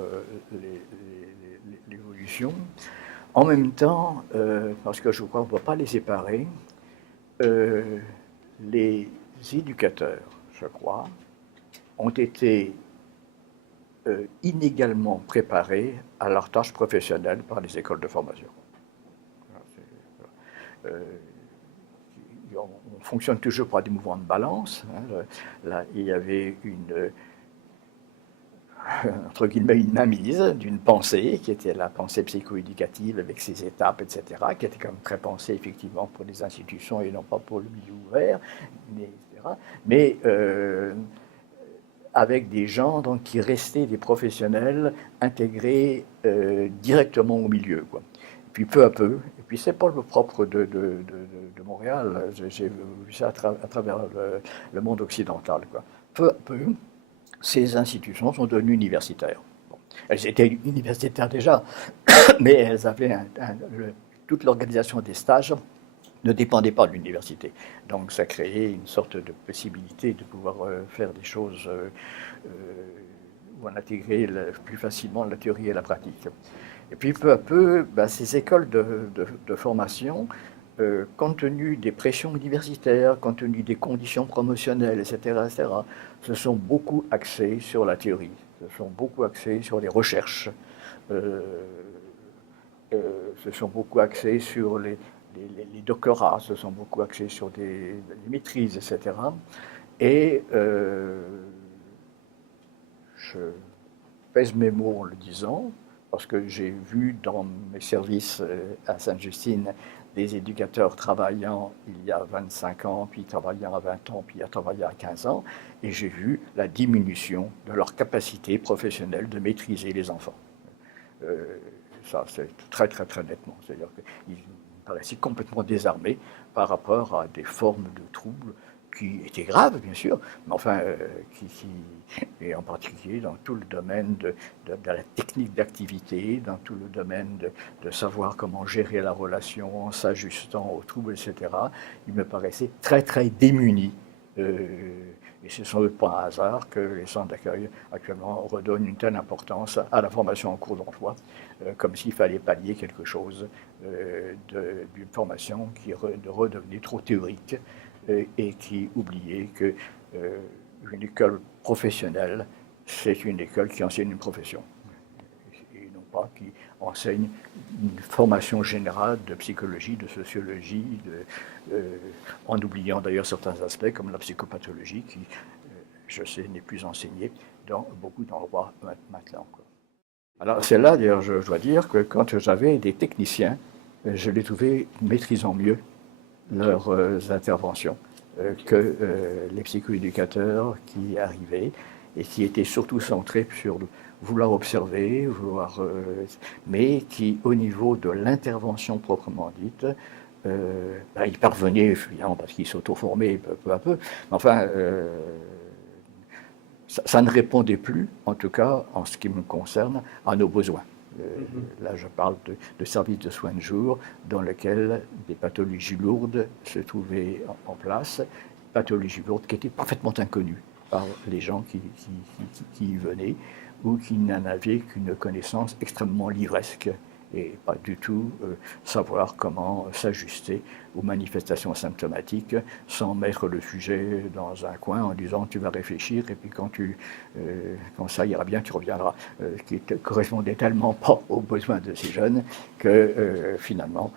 l'évolution. En même temps, parce que je crois qu'on ne peut pas les séparer, les éducateurs, je crois, ont été inégalement préparés à leur tâche professionnelle par les écoles de formation. On fonctionne toujours par des mouvements de balance. Là, il y avait entre guillemets, une mainmise d'une pensée, qui était la pensée psychoéducative avec ses étapes, etc., qui était quand même très pensée effectivement pour les institutions et non pas pour le milieu ouvert, etc. Mais avec des gens donc, qui restaient des professionnels intégrés directement au milieu, quoi. Puis peu à peu, et puis c'est pas le propre de Montréal, j'ai vu ça à travers le monde occidental, quoi. Peu à peu, ces institutions sont devenues universitaires. Bon, elles étaient universitaires déjà, mais elles avaient toute l'organisation des stages ne dépendait pas de l'université. Donc ça créait une sorte de possibilité de pouvoir faire des choses où on intégrait plus facilement la théorie et la pratique. Et puis peu à peu, ces écoles de formation, compte tenu des pressions universitaires, compte tenu des conditions promotionnelles, etc., se sont beaucoup axées sur la théorie, se sont beaucoup axées sur les recherches, se sont beaucoup axées sur les doctorats, se sont beaucoup axés sur des maîtrises, etc. Et je pèse mes mots en le disant, parce que j'ai vu dans mes services à Sainte-Justine des éducateurs travaillant il y a 25 ans, puis travaillant à 20 ans, puis travaillant à 15 ans, et j'ai vu la diminution de leur capacité professionnelle de maîtriser les enfants. Ça, c'est très, très, très nettement. C'est-à-dire qu'ils paraissaient complètement désarmés par rapport à des formes de troubles qui étaient graves, bien sûr, mais enfin, et en particulier dans tout le domaine de la technique d'activité, dans tout le domaine de savoir comment gérer la relation en s'ajustant aux troubles, etc. Ils me paraissaient très, très démunis. Et c'est sans doute pas un hasard que les centres d'accueil actuellement redonnent une telle importance à la formation en cours d'emploi, comme s'il fallait pallier quelque chose d'une formation qui redevenait trop théorique et qui oubliait qu'une école professionnelle, c'est une école qui enseigne une profession, et non pas qui enseigne une formation générale de psychologie, de sociologie, en oubliant d'ailleurs certains aspects comme la psychopathologie qui, je sais, n'est plus enseignée dans beaucoup d'endroits maintenant. Alors c'est là, d'ailleurs, je dois dire que quand j'avais des techniciens, je les trouvais maîtrisant mieux leurs interventions que les psychoéducateurs qui arrivaient et qui étaient surtout centrés sur vouloir observer, mais qui, au niveau de l'intervention proprement dite, ils parvenaient, évidemment, parce qu'ils s'auto-formaient peu à peu, mais enfin, ça ne répondait plus, en tout cas, en ce qui me concerne, à nos besoins. Là, je parle de services de soins de jour dans lesquels des pathologies lourdes se trouvaient en place, pathologies lourdes qui étaient parfaitement inconnues par les gens qui y venaient, ou qui n'en avaient qu'une connaissance extrêmement livresque et pas du tout savoir comment s'ajuster aux manifestations symptomatiques sans mettre le sujet dans un coin en disant tu vas réfléchir et puis quand ça ira bien tu reviendras, qui ne correspondait tellement pas aux besoins de ces jeunes que finalement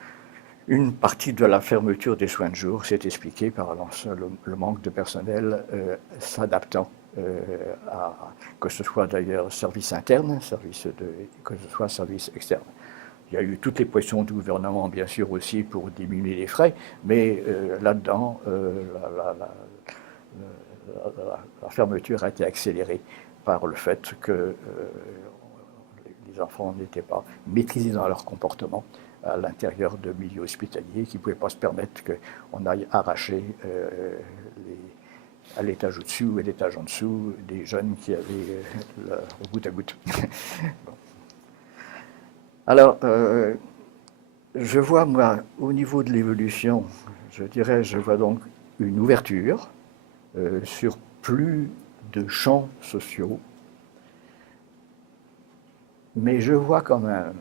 une partie de la fermeture des soins de jour s'est expliquée par le manque de personnel s'adaptant que ce soit d'ailleurs service interne, que ce soit service externe. Il y a eu toutes les pressions du gouvernement, bien sûr, aussi pour diminuer les frais, mais là-dedans, la fermeture a été accélérée par le fait que les enfants n'étaient pas maîtrisés dans leur comportement à l'intérieur de milieux hospitaliers, qui ne pouvaient pas se permettre qu'on aille arracher à l'étage au-dessus ou à l'étage en dessous des jeunes qui avaient le goutte à goutte. Bon. Alors, je vois, moi, au niveau de l'évolution, je vois donc une ouverture sur plus de champs sociaux, mais je vois quand même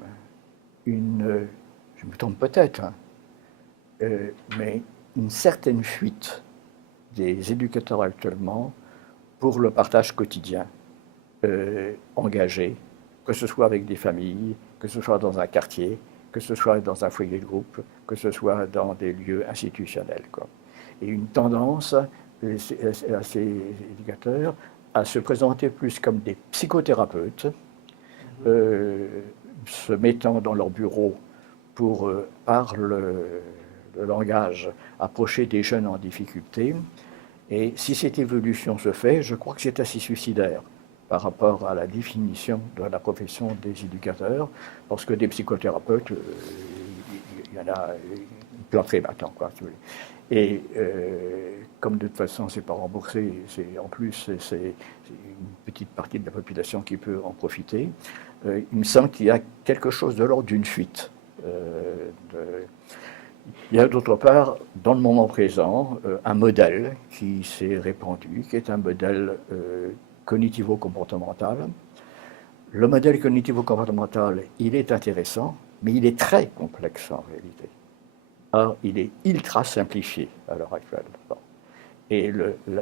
je me trompe peut-être, hein, mais une certaine fuite des éducateurs actuellement pour le partage quotidien engagé, que ce soit avec des familles, que ce soit dans un quartier, que ce soit dans un foyer de groupe, que ce soit dans des lieux institutionnels, quoi. Et une tendance à ces éducateurs à se présenter plus comme des psychothérapeutes, se mettant dans leur bureau pour, par le langage, approcher des jeunes en difficulté. Et si cette évolution se fait, je crois que c'est assez suicidaire par rapport à la définition de la profession des éducateurs, parce que des psychothérapeutes, il y en a plein fait maintenant, quoi. Et comme de toute façon, c'est pas remboursé, en plus, c'est une petite partie de la population qui peut en profiter. Il me semble qu'il y a quelque chose de l'ordre d'une fuite. Il y a d'autre part, dans le moment présent, un modèle qui s'est répandu, qui est un modèle cognitivo-comportemental. Le modèle cognitivo-comportemental, il est intéressant, mais il est très complexe en réalité. Or, il est ultra simplifié à l'heure actuelle. Bon. Et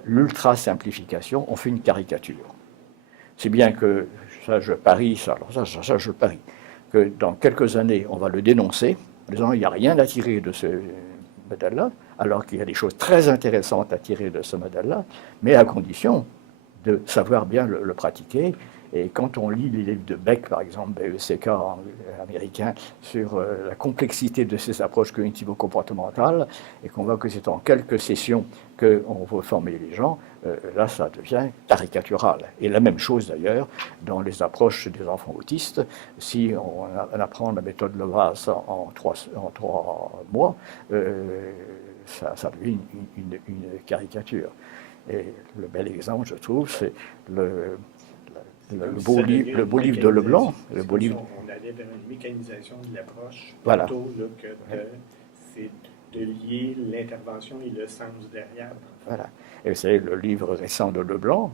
l'ultra simplification, on fait une caricature. C'est bien que, ça je parie, ça je parie, que dans quelques années, on va le dénoncer, en disant il n'y a rien à tirer de ce modèle-là, alors qu'il y a des choses très intéressantes à tirer de ce modèle-là, mais à condition de savoir bien le pratiquer. Et quand on lit les livres de Beck, par exemple, BECK américain, sur la complexité de ces approches cognitivo-comportementales, et qu'on voit que c'est en quelques sessions qu'on veut former les gens, là, ça devient caricatural. Et la même chose, d'ailleurs, dans les approches des enfants autistes. Si on apprend la méthode Levas en 3 mois, ça devient une caricature. Et le bel exemple, je trouve, c'est le beau livre de Leblanc. On allait vers une mécanisation de l'approche, voilà. Plutôt là, que de lier l'intervention et le sens derrière. Voilà. Et c'est le livre récent de Leblanc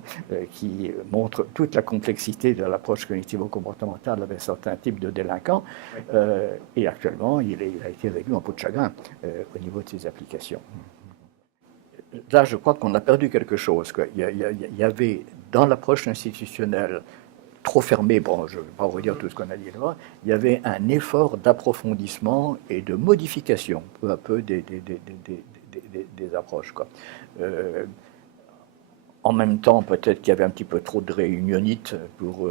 qui montre toute la complexité de l'approche cognitivo-comportementale avec certains types de délinquants. Oui. Et actuellement, il a été réduit en peau de chagrin au niveau de ses applications. Là, je crois qu'on a perdu quelque chose. Il y avait, dans l'approche institutionnelle, trop fermée, bon, je ne vais pas redire tout ce qu'on a dit là, il y avait un effort d'approfondissement et de modification, peu à peu, des approches, quoi. En même temps, peut-être qu'il y avait un petit peu trop de réunionites où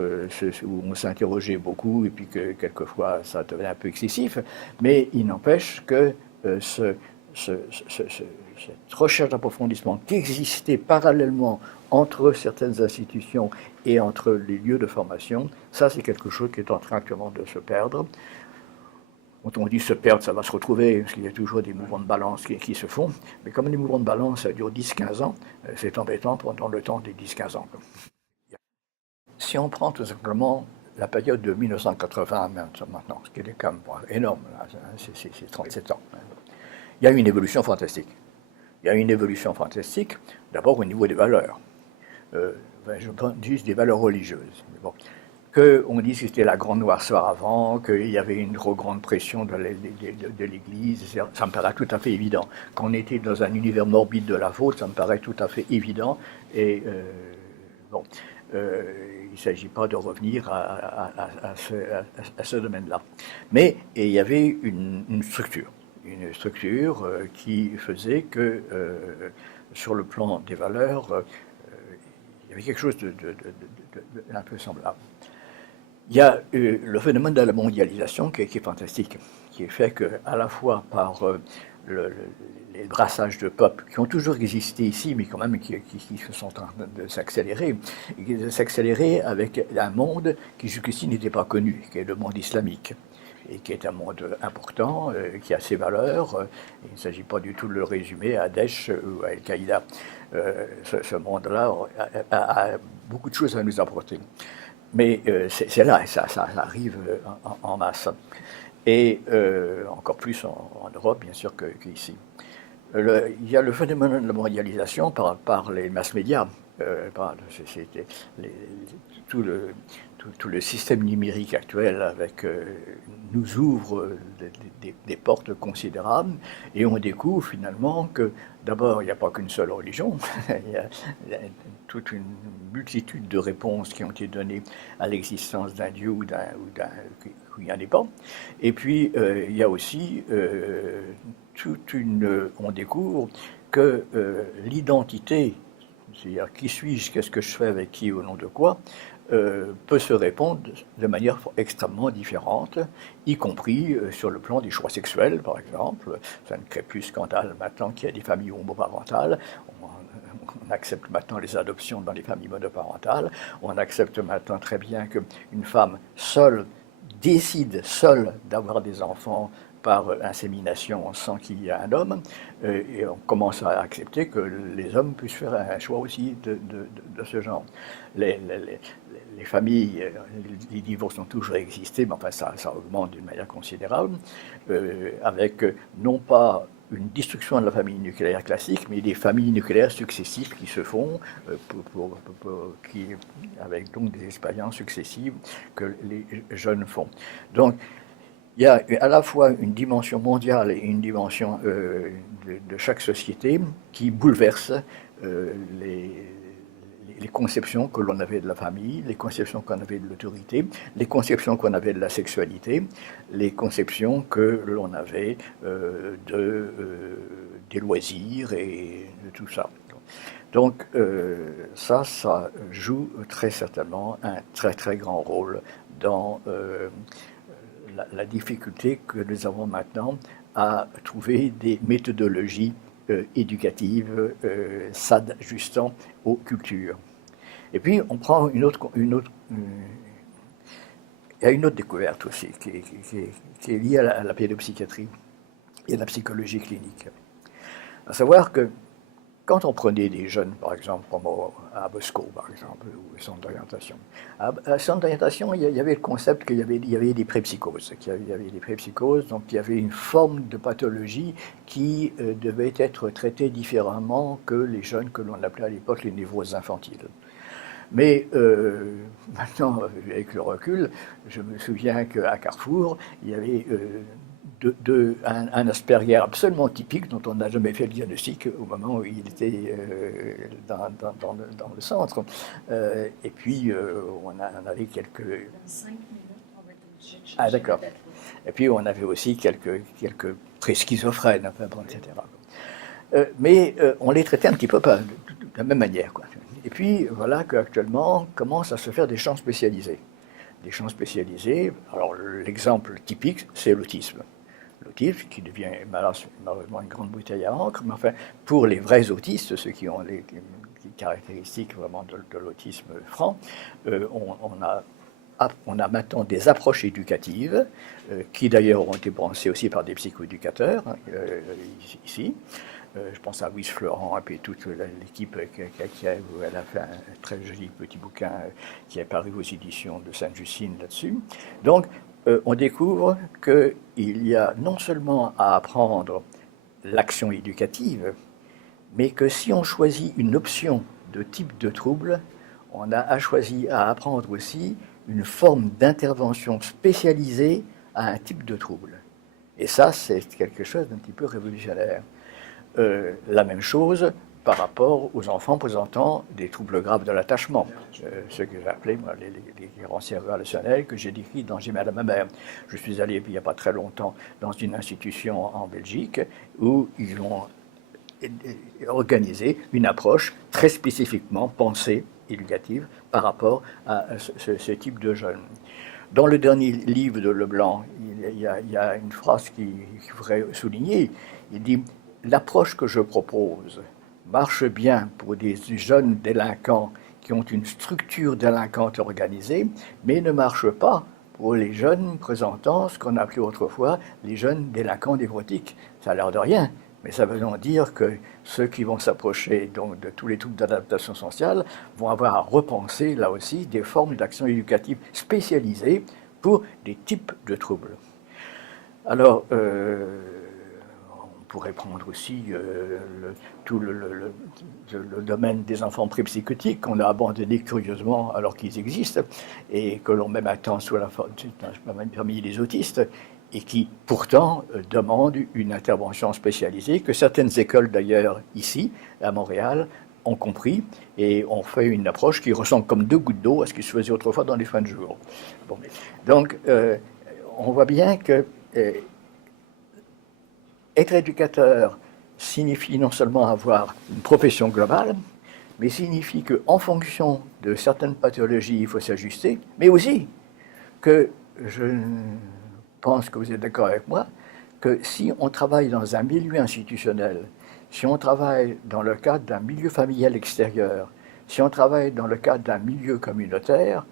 on s'interrogeait beaucoup et puis que quelquefois ça devenait un peu excessif, mais il n'empêche que cette recherche d'approfondissement qui existait parallèlement entre certaines institutions et entre les lieux de formation, ça c'est quelque chose qui est en train actuellement de se perdre. Quand on dit se perdre, ça va se retrouver, parce qu'il y a toujours des mouvements de balance qui se font, mais comme les mouvements de balance ça dure 10-15 ans, c'est embêtant pendant le temps des 10-15 ans. Si on prend tout simplement la période de 1980 maintenant, ce qui est quand même énorme, c'est 37 ans, il y a une évolution fantastique. Il y a une évolution fantastique, d'abord au niveau des valeurs. Je prends juste des valeurs religieuses. Bon. qu'on dit que c'était la grande noirceur avant, qu'il y avait une trop grande pression de l'Église, ça me paraît tout à fait évident. Qu'on était dans un univers morbide de la faute, ça me paraît tout à fait évident. Et bon, il ne s'agit pas de revenir à ce domaine-là. Mais il y avait une structure qui faisait que, sur le plan des valeurs, il y avait quelque chose un peu semblable. Il y a le phénomène de la mondialisation qui est fantastique, qui est fait qu'à la fois par les brassages de peuples qui ont toujours existé ici, mais quand même qui sont en train de s'accélérer avec un monde qui jusqu'ici n'était pas connu, qui est le monde islamique, et qui est un monde important, qui a ses valeurs. Il ne s'agit pas du tout de le résumer à Daesh ou à Al-Qaïda. Ce monde-là a beaucoup de choses à nous apporter. Mais c'est là, ça arrive en masse. Et encore plus en Europe, bien sûr, qu'ici. Il y a le phénomène de la mondialisation par les mass médias. Tout le système numérique actuel nous ouvre des portes considérables et on découvre finalement que d'abord il n'y a pas qu'une seule religion, il y a toute une multitude de réponses qui ont été données à l'existence d'un Dieu ou il n'y en ait pas. Et puis il y a aussi on découvre que l'identité, c'est-à-dire qui suis-je, qu'est-ce que je fais avec qui, au nom de quoi, peut se répondre de manière extrêmement différente, y compris sur le plan des choix sexuels, par exemple. Ça ne crée plus scandale maintenant qu'il y a des familles homoparentales. On accepte maintenant les adoptions dans les familles monoparentales. On accepte maintenant très bien qu'une femme seule décide seule d'avoir des enfants par insémination sans qu'il y ait un homme, et on commence à accepter que les hommes puissent faire un choix aussi de ce genre. Les familles, les divorces ont toujours existé, mais enfin ça augmente d'une manière considérable, avec non pas une destruction de la famille nucléaire classique, mais des familles nucléaires successives qui se font, avec donc des expériences successives que les jeunes font. Donc, il y a à la fois une dimension mondiale et une dimension de chaque société qui bouleverse les conceptions que l'on avait de la famille, les conceptions qu'on avait de l'autorité, les conceptions qu'on avait de la sexualité, les conceptions que l'on avait des loisirs et de tout ça. Donc ça joue très certainement un très très grand rôle dans la difficulté que nous avons maintenant à trouver des méthodologies éducatives s'ajustant aux cultures. Et puis on prend il y a une autre découverte aussi qui est liée à la pédopsychiatrie et à la psychologie clinique. À savoir que quand on prenait des jeunes, par exemple, comme à Bosco, par exemple, ou au centre d'orientation, à centre d'orientation, il y avait le concept qu'il y avait des prépsychoses. Donc il y avait une forme de pathologie qui devait être traitée différemment que les jeunes que l'on appelait à l'époque les névroses infantiles. Mais maintenant, avec le recul, je me souviens qu'à Carrefour, il y avait un Asperger absolument typique dont on n'a jamais fait le diagnostic au moment où il était dans le centre. Et puis, on avait quelques... Dans 5 minutes, on va être obligé de changer. Ah, d'accord. Et puis, on avait aussi quelques pré-schizophrènes, enfin, bon, etc. Mais on les traitait un petit peu pas de la même manière, quoi. Et puis, voilà qu'actuellement commencent à se faire des champs spécialisés. Des champs spécialisés, alors l'exemple typique, c'est l'autisme. L'autisme qui devient malheureusement une grande bouteille à encre, mais enfin, pour les vrais autistes, ceux qui ont les caractéristiques vraiment de l'autisme franc, on a maintenant des approches éducatives, qui d'ailleurs ont été pensées aussi par des psychoéducateurs, ici. Je pense à Louise Florent et puis toute l'équipe elle a fait un très joli petit bouquin qui est paru aux éditions de Sainte-Justine là-dessus. Donc, on découvre qu'il y a non seulement à apprendre l'action éducative, mais que si on choisit une option de type de trouble, on a choisi à apprendre aussi une forme d'intervention spécialisée à un type de trouble. Et ça, c'est quelque chose d'un petit peu révolutionnaire. La même chose par rapport aux enfants présentant des troubles graves de l'attachement, ce que j'ai appelé moi, les carences relationnelles que j'ai décrites dans J'ai mal à ma mère. Je suis allé il n'y a pas très longtemps dans une institution en Belgique où ils ont organisé une approche très spécifiquement pensée, éducative, par rapport à ce type de jeunes. Dans le dernier livre de Leblanc, il y a une phrase qu'il faudrait souligner. Il dit « L'approche que je propose marche bien pour des jeunes délinquants qui ont une structure délinquante organisée, mais ne marche pas pour les jeunes présentant ce qu'on appelait autrefois les jeunes délinquants névrotiques. » Ça a l'air de rien, mais ça veut donc dire que ceux qui vont s'approcher donc de tous les troubles d'adaptation sociale vont avoir à repenser là aussi des formes d'action éducative spécialisées pour des types de troubles. Alors, on pourrait prendre aussi tout le domaine des enfants prépsychotiques qu'on a abandonné curieusement alors qu'ils existent et que l'on met maintenant parmi les autistes et qui pourtant demandent une intervention spécialisée que certaines écoles d'ailleurs ici à Montréal ont compris et ont fait une approche qui ressemble comme 2 gouttes d'eau à ce qui se faisait autrefois dans les fins de jour. Bon. Donc on voit bien que être éducateur signifie non seulement avoir une profession globale, mais signifie qu'en fonction de certaines pathologies, il faut s'ajuster, mais aussi que je pense que vous êtes d'accord avec moi, que si on travaille dans un milieu institutionnel, si on travaille dans le cadre d'un milieu familial extérieur, si on travaille dans le cadre d'un milieu communautaire,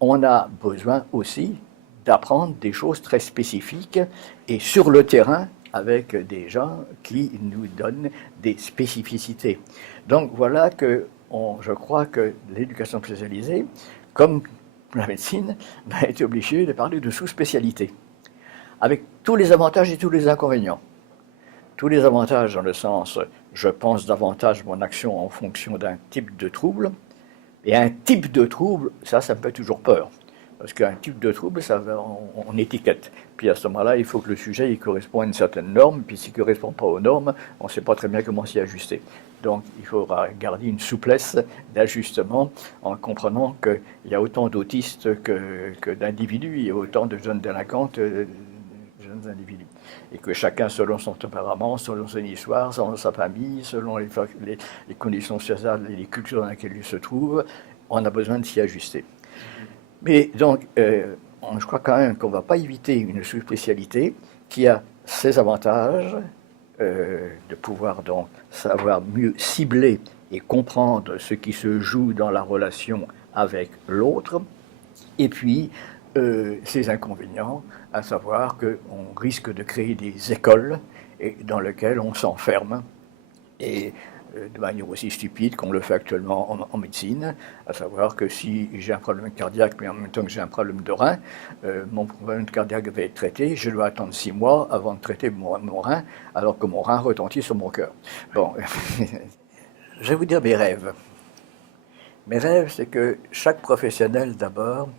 on a besoin aussi d'apprendre des choses très spécifiques et sur le terrain avec des gens qui nous donnent des spécificités. Donc voilà que je crois que l'éducation spécialisée, comme la médecine, a été obligée de parler de sous-spécialité, avec tous les avantages et tous les inconvénients. Tous les avantages dans le sens, je pense davantage mon action en fonction d'un type de trouble, et un type de trouble, ça me fait toujours peur. Parce qu'un type de trouble, on étiquette. Puis à ce moment-là, il faut que le sujet il correspond à une certaine norme, puis s'il ne correspond pas aux normes, on ne sait pas très bien comment s'y ajuster. Donc il faudra garder une souplesse d'ajustement en comprenant qu'il y a autant d'autistes que d'individus, il y a autant de jeunes délinquants de jeunes individus. Et que chacun, selon son tempérament, selon son histoire, selon sa famille, selon les conditions sociales et les cultures dans lesquelles il se trouve, on a besoin de s'y ajuster. Mais donc, je crois quand même qu'on ne va pas éviter une sous-spécialité qui a ses avantages de pouvoir donc savoir mieux cibler et comprendre ce qui se joue dans la relation avec l'autre, et puis ses inconvénients, à savoir qu'on risque de créer des écoles dans lesquelles on s'enferme, et de manière aussi stupide qu'on le fait actuellement en médecine, à savoir que si j'ai un problème cardiaque, mais en même temps que j'ai un problème de rein, mon problème cardiaque va être traité, je dois attendre 6 mois avant de traiter mon rein, alors que mon rein retentit sur mon cœur. Bon, je vais vous dire mes rêves. Mes rêves, c'est que chaque professionnel, d'abord,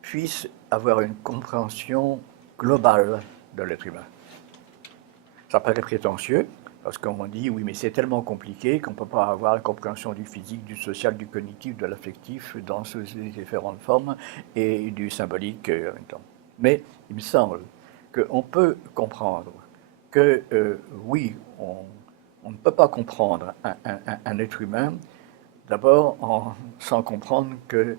puisse avoir une compréhension globale de l'être humain. Ça paraît prétentieux, parce qu'on dit, oui, mais c'est tellement compliqué qu'on ne peut pas avoir la compréhension du physique, du social, du cognitif, de l'affectif dans ces différentes formes et du symbolique en même temps. Mais il me semble qu'on peut comprendre que, oui, on ne peut pas comprendre un être humain, d'abord sans comprendre que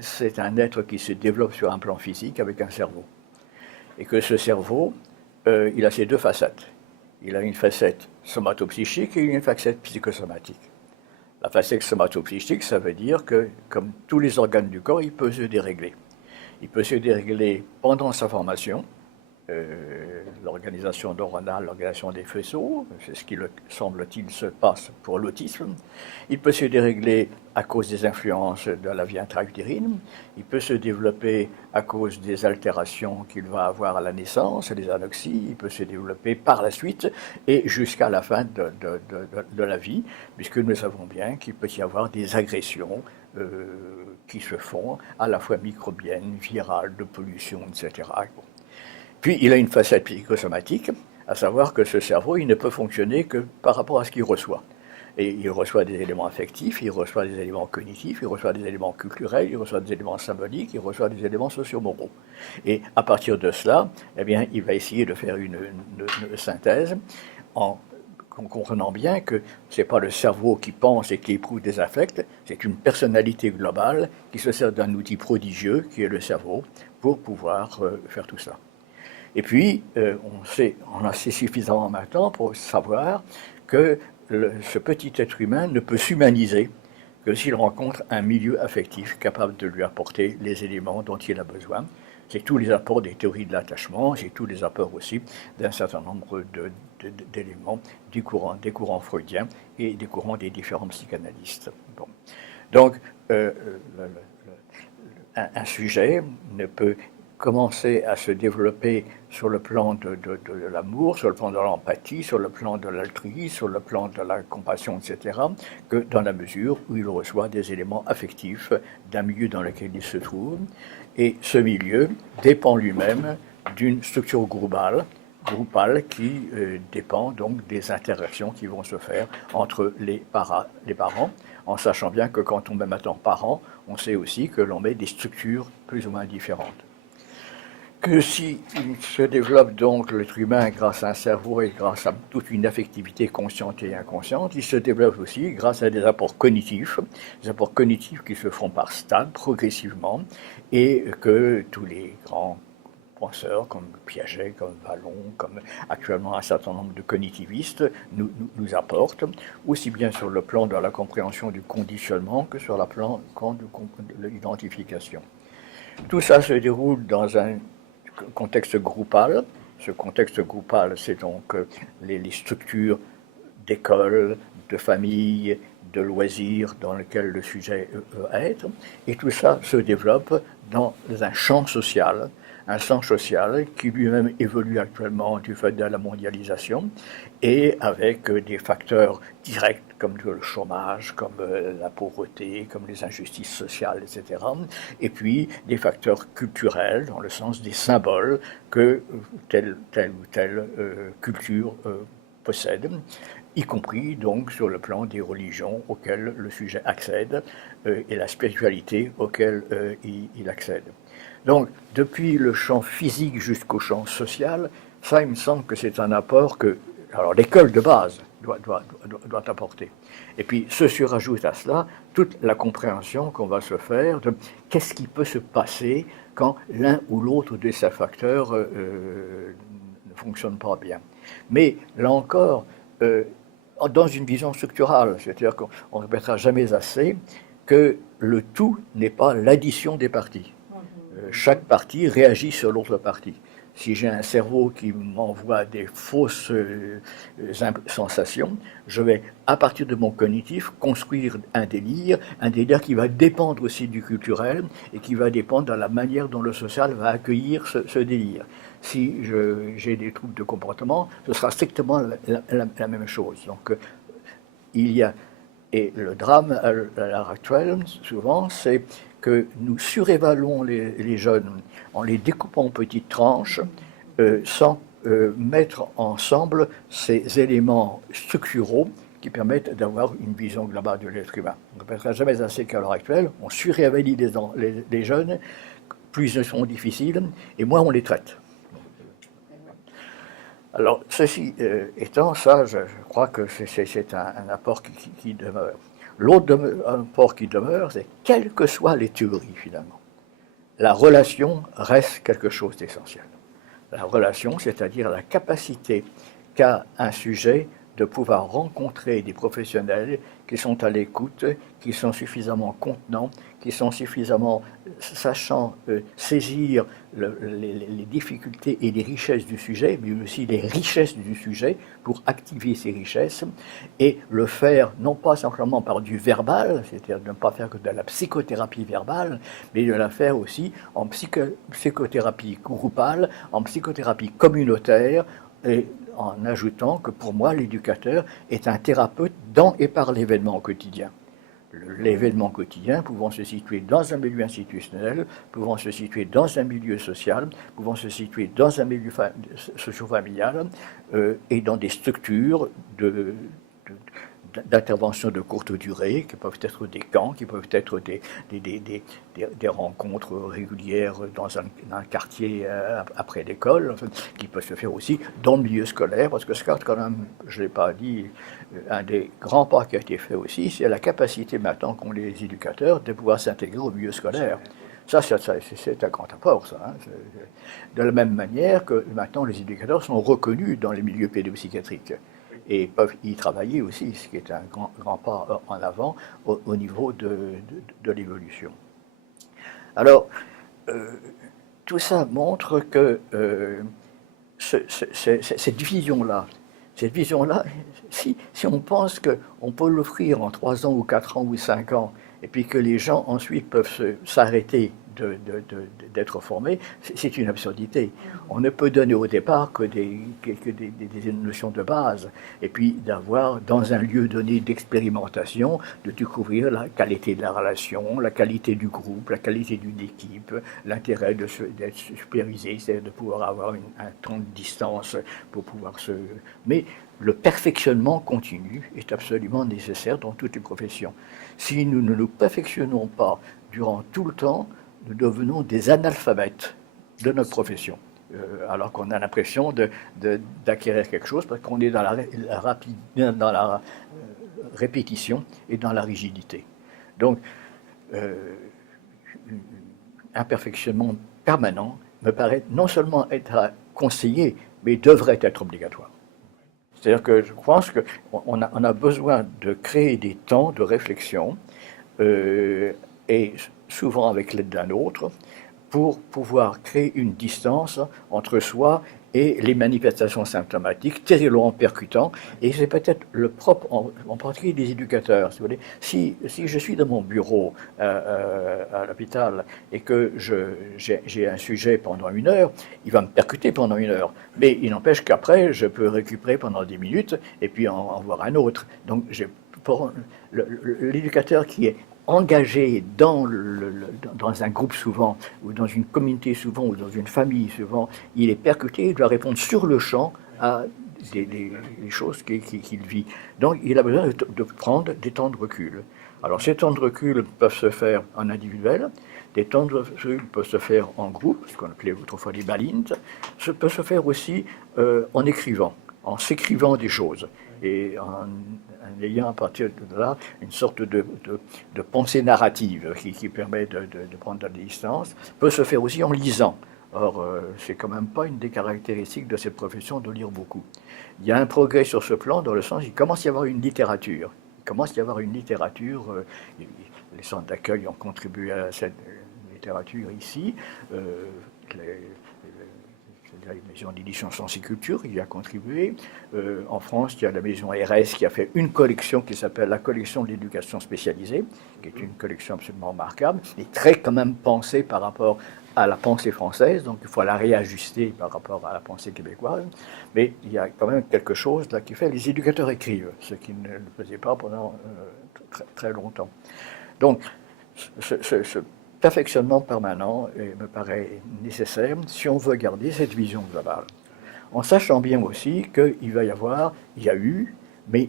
c'est un être qui se développe sur un plan physique avec un cerveau. Et que ce cerveau, il a ses 2 facettes. Il a une facette somatopsychique et une facette psychosomatique. La facette somatopsychique, ça veut dire que, comme tous les organes du corps, il peut se dérégler. Il peut se dérégler pendant sa formation, l'organisation neuronale, l'organisation des faisceaux, c'est ce qui, semble-t-il, se passe pour l'autisme. Il peut se dérégler à cause des influences de la vie intra-utérine. Il peut se développer à cause des altérations qu'il va avoir à la naissance, des anoxies. Il peut se développer par la suite et jusqu'à la fin de la vie, puisque nous savons bien qu'il peut y avoir des agressions qui se font, à la fois microbiennes, virales, de pollution, etc. Bon. Puis il a une facette psychosomatique, à savoir que ce cerveau, il ne peut fonctionner que par rapport à ce qu'il reçoit. Et il reçoit des éléments affectifs, il reçoit des éléments cognitifs, il reçoit des éléments culturels, il reçoit des éléments symboliques, il reçoit des éléments socio-moraux. Et à partir de cela, eh bien, il va essayer de faire une synthèse en comprenant bien que ce n'est pas le cerveau qui pense et qui éprouve des affects, c'est une personnalité globale qui se sert d'un outil prodigieux qui est le cerveau pour pouvoir faire tout ça. Et puis, on a assez suffisamment maintenant pour savoir que ce petit être humain ne peut s'humaniser que s'il rencontre un milieu affectif capable de lui apporter les éléments dont il a besoin. C'est tous les apports des théories de l'attachement, c'est tous les apports aussi d'un certain nombre d'éléments des courants freudiens et des courants des différents psychanalystes. Bon. Donc, un sujet ne peut commencer à se développer sur le plan de l'amour, sur le plan de l'empathie, sur le plan de l'altruisme, sur le plan de la compassion, etc., que dans la mesure où il reçoit des éléments affectifs d'un milieu dans lequel il se trouve. Et ce milieu dépend lui-même d'une structure globale qui dépend donc des interactions qui vont se faire entre les parents, en sachant bien que quand on met maintenant parents, on sait aussi que l'on met des structures plus ou moins différentes. Que si il se développe donc l'être humain grâce à un cerveau et grâce à toute une affectivité consciente et inconsciente, il se développe aussi grâce à des apports cognitifs qui se font par stades progressivement et que tous les grands penseurs comme Piaget, comme Vallon, comme actuellement un certain nombre de cognitivistes nous apportent, aussi bien sur le plan de la compréhension du conditionnement que sur le plan de l'identification. Tout ça se déroule dans un contexte groupal. Ce contexte groupal, c'est donc les structures d'école, de famille, de loisirs dans lesquelles le sujet va être. Et tout ça se développe dans un champ social qui lui-même évolue actuellement du fait de la mondialisation et avec des facteurs directs comme le chômage, comme la pauvreté, comme les injustices sociales, etc. Et puis des facteurs culturels dans le sens des symboles que telle ou telle culture possède, y compris donc sur le plan des religions auxquelles le sujet accède et la spiritualité auquel il accède. Donc, depuis le champ physique jusqu'au champ social, ça, il me semble que c'est un apport que l'école de base doit apporter. Et puis, se surajoute à cela toute la compréhension qu'on va se faire de qu'est-ce qui peut se passer quand l'un ou l'autre de ces facteurs ne fonctionne pas bien. Mais, là encore, dans une vision structurale, c'est-à-dire qu'on ne répétera jamais assez que le tout n'est pas l'addition des parties. Chaque partie réagit sur l'autre partie. Si j'ai un cerveau qui m'envoie des fausses sensations, je vais, à partir de mon cognitif, construire un délire qui va dépendre aussi du culturel et qui va dépendre de la manière dont le social va accueillir ce délire. Si j'ai des troubles de comportement, ce sera strictement la même chose. Donc, il y a, et le drame à l'heure actuelle, souvent, c'est que nous surévaluons les jeunes en les découpant en petites tranches sans mettre ensemble ces éléments structuraux qui permettent d'avoir une vision globale de l'être humain. On ne répétera jamais assez qu'à l'heure actuelle, on surévalue les jeunes, plus ils sont difficiles et moins on les traite. Alors, ceci étant, ça, je crois que c'est un apport qui demeure. L'autre apport qui demeure, c'est quelles que soient les théories, finalement, la relation reste quelque chose d'essentiel. La relation, c'est-à-dire la capacité qu'a un sujet de pouvoir rencontrer des professionnels qui sont à l'écoute, qui sont suffisamment contenants, qui sont suffisamment sachant saisir les difficultés et les richesses du sujet, mais aussi les richesses du sujet pour activer ces richesses et le faire non pas simplement par du verbal, c'est-à-dire de ne pas faire que de la psychothérapie verbale, mais de la faire aussi en psychothérapie groupale, en psychothérapie communautaire, et en ajoutant que pour moi, l'éducateur est un thérapeute dans et par l'événement au quotidien. l'événement quotidien pouvant se situer dans un milieu institutionnel, pouvant se situer dans un milieu social, pouvant se situer dans un milieu socio-familial et dans des structures d'intervention de courte durée, qui peuvent être des camps, qui peuvent être des rencontres régulières dans un quartier après l'école, enfin, qui peuvent se faire aussi dans le milieu scolaire, parce que ce quand même, je ne l'ai pas dit, un des grands pas qui a été fait aussi, c'est la capacité maintenant qu'ont les éducateurs de pouvoir s'intégrer au milieu scolaire. Ça, c'est un grand apport, ça. Hein. De la même manière que maintenant les éducateurs sont reconnus dans les milieux pédopsychiatriques et peuvent y travailler aussi, ce qui est un grand pas en avant au niveau de l'évolution. Alors, tout ça montre que cette vision-là, si on pense qu'on peut l'offrir en 3 ans ou 4 ans ou 5 ans, et puis que les gens ensuite peuvent s'arrêter d'être formés, c'est une absurdité. On ne peut donner au départ que des notions de base, et puis d'avoir, dans un lieu donné d'expérimentation, de découvrir la qualité de la relation, la qualité du groupe, la qualité d'une équipe, l'intérêt d'être supervisé, c'est-à-dire de pouvoir avoir un temps de distance pour pouvoir se... Mais le perfectionnement continu est absolument nécessaire dans toutes les professions. Si nous ne nous perfectionnons pas durant tout le temps, nous devenons des analphabètes de notre profession, alors qu'on a l'impression d'acquérir quelque chose parce qu'on est dans la répétition et dans la rigidité. Donc, un perfectionnement permanent me paraît non seulement être conseillé, mais devrait être obligatoire. C'est-à-dire que je pense qu'on a besoin de créer des temps de réflexion, et souvent avec l'aide d'un autre, pour pouvoir créer une distance entre soi et les manifestations symptomatiques, terriblement percutant, et c'est peut-être le propre, en particulier des éducateurs. Si vous voulez. Si je suis dans mon bureau à l'hôpital et que j'ai un sujet pendant 1 heure, il va me percuter pendant 1 heure, mais il n'empêche qu'après, je peux récupérer pendant 10 minutes et puis en voir un autre. Donc l'éducateur qui est engagé dans un groupe souvent, ou dans une communauté souvent, ou dans une famille souvent, il est percuté, il doit répondre sur le champ à des choses qu'il vit. Donc il a besoin de prendre des temps de recul. Alors ces temps de recul peuvent se faire en individuel, des temps de recul peuvent se faire en groupe, ce qu'on appelait autrefois les balines, ça peut se faire aussi en écrivant, en s'écrivant des choses, et en ayant à partir de là une sorte de pensée narrative qui permet de prendre de la distance, peut se faire aussi en lisant. Or, c'est quand même pas une des caractéristiques de cette profession de lire beaucoup. Il y a un progrès sur ce plan dans le sens qu'il commence à y avoir une littérature. Les centres d'accueil ont contribué à cette littérature ici. La maison d'édition Sens et Culture y a contribué. En France, il y a la maison RS qui a fait une collection qui s'appelle la collection de l'éducation spécialisée, qui est une collection absolument remarquable, et très quand même pensée par rapport à la pensée française, donc il faut la réajuster par rapport à la pensée québécoise. Mais il y a quand même quelque chose là qui fait les éducateurs écrivent, ce qui ne le faisait pas pendant très longtemps. Donc, ce perfectionnement permanent me paraît nécessaire si on veut garder cette vision globale. En sachant bien aussi qu'il va y avoir, il y a eu, mais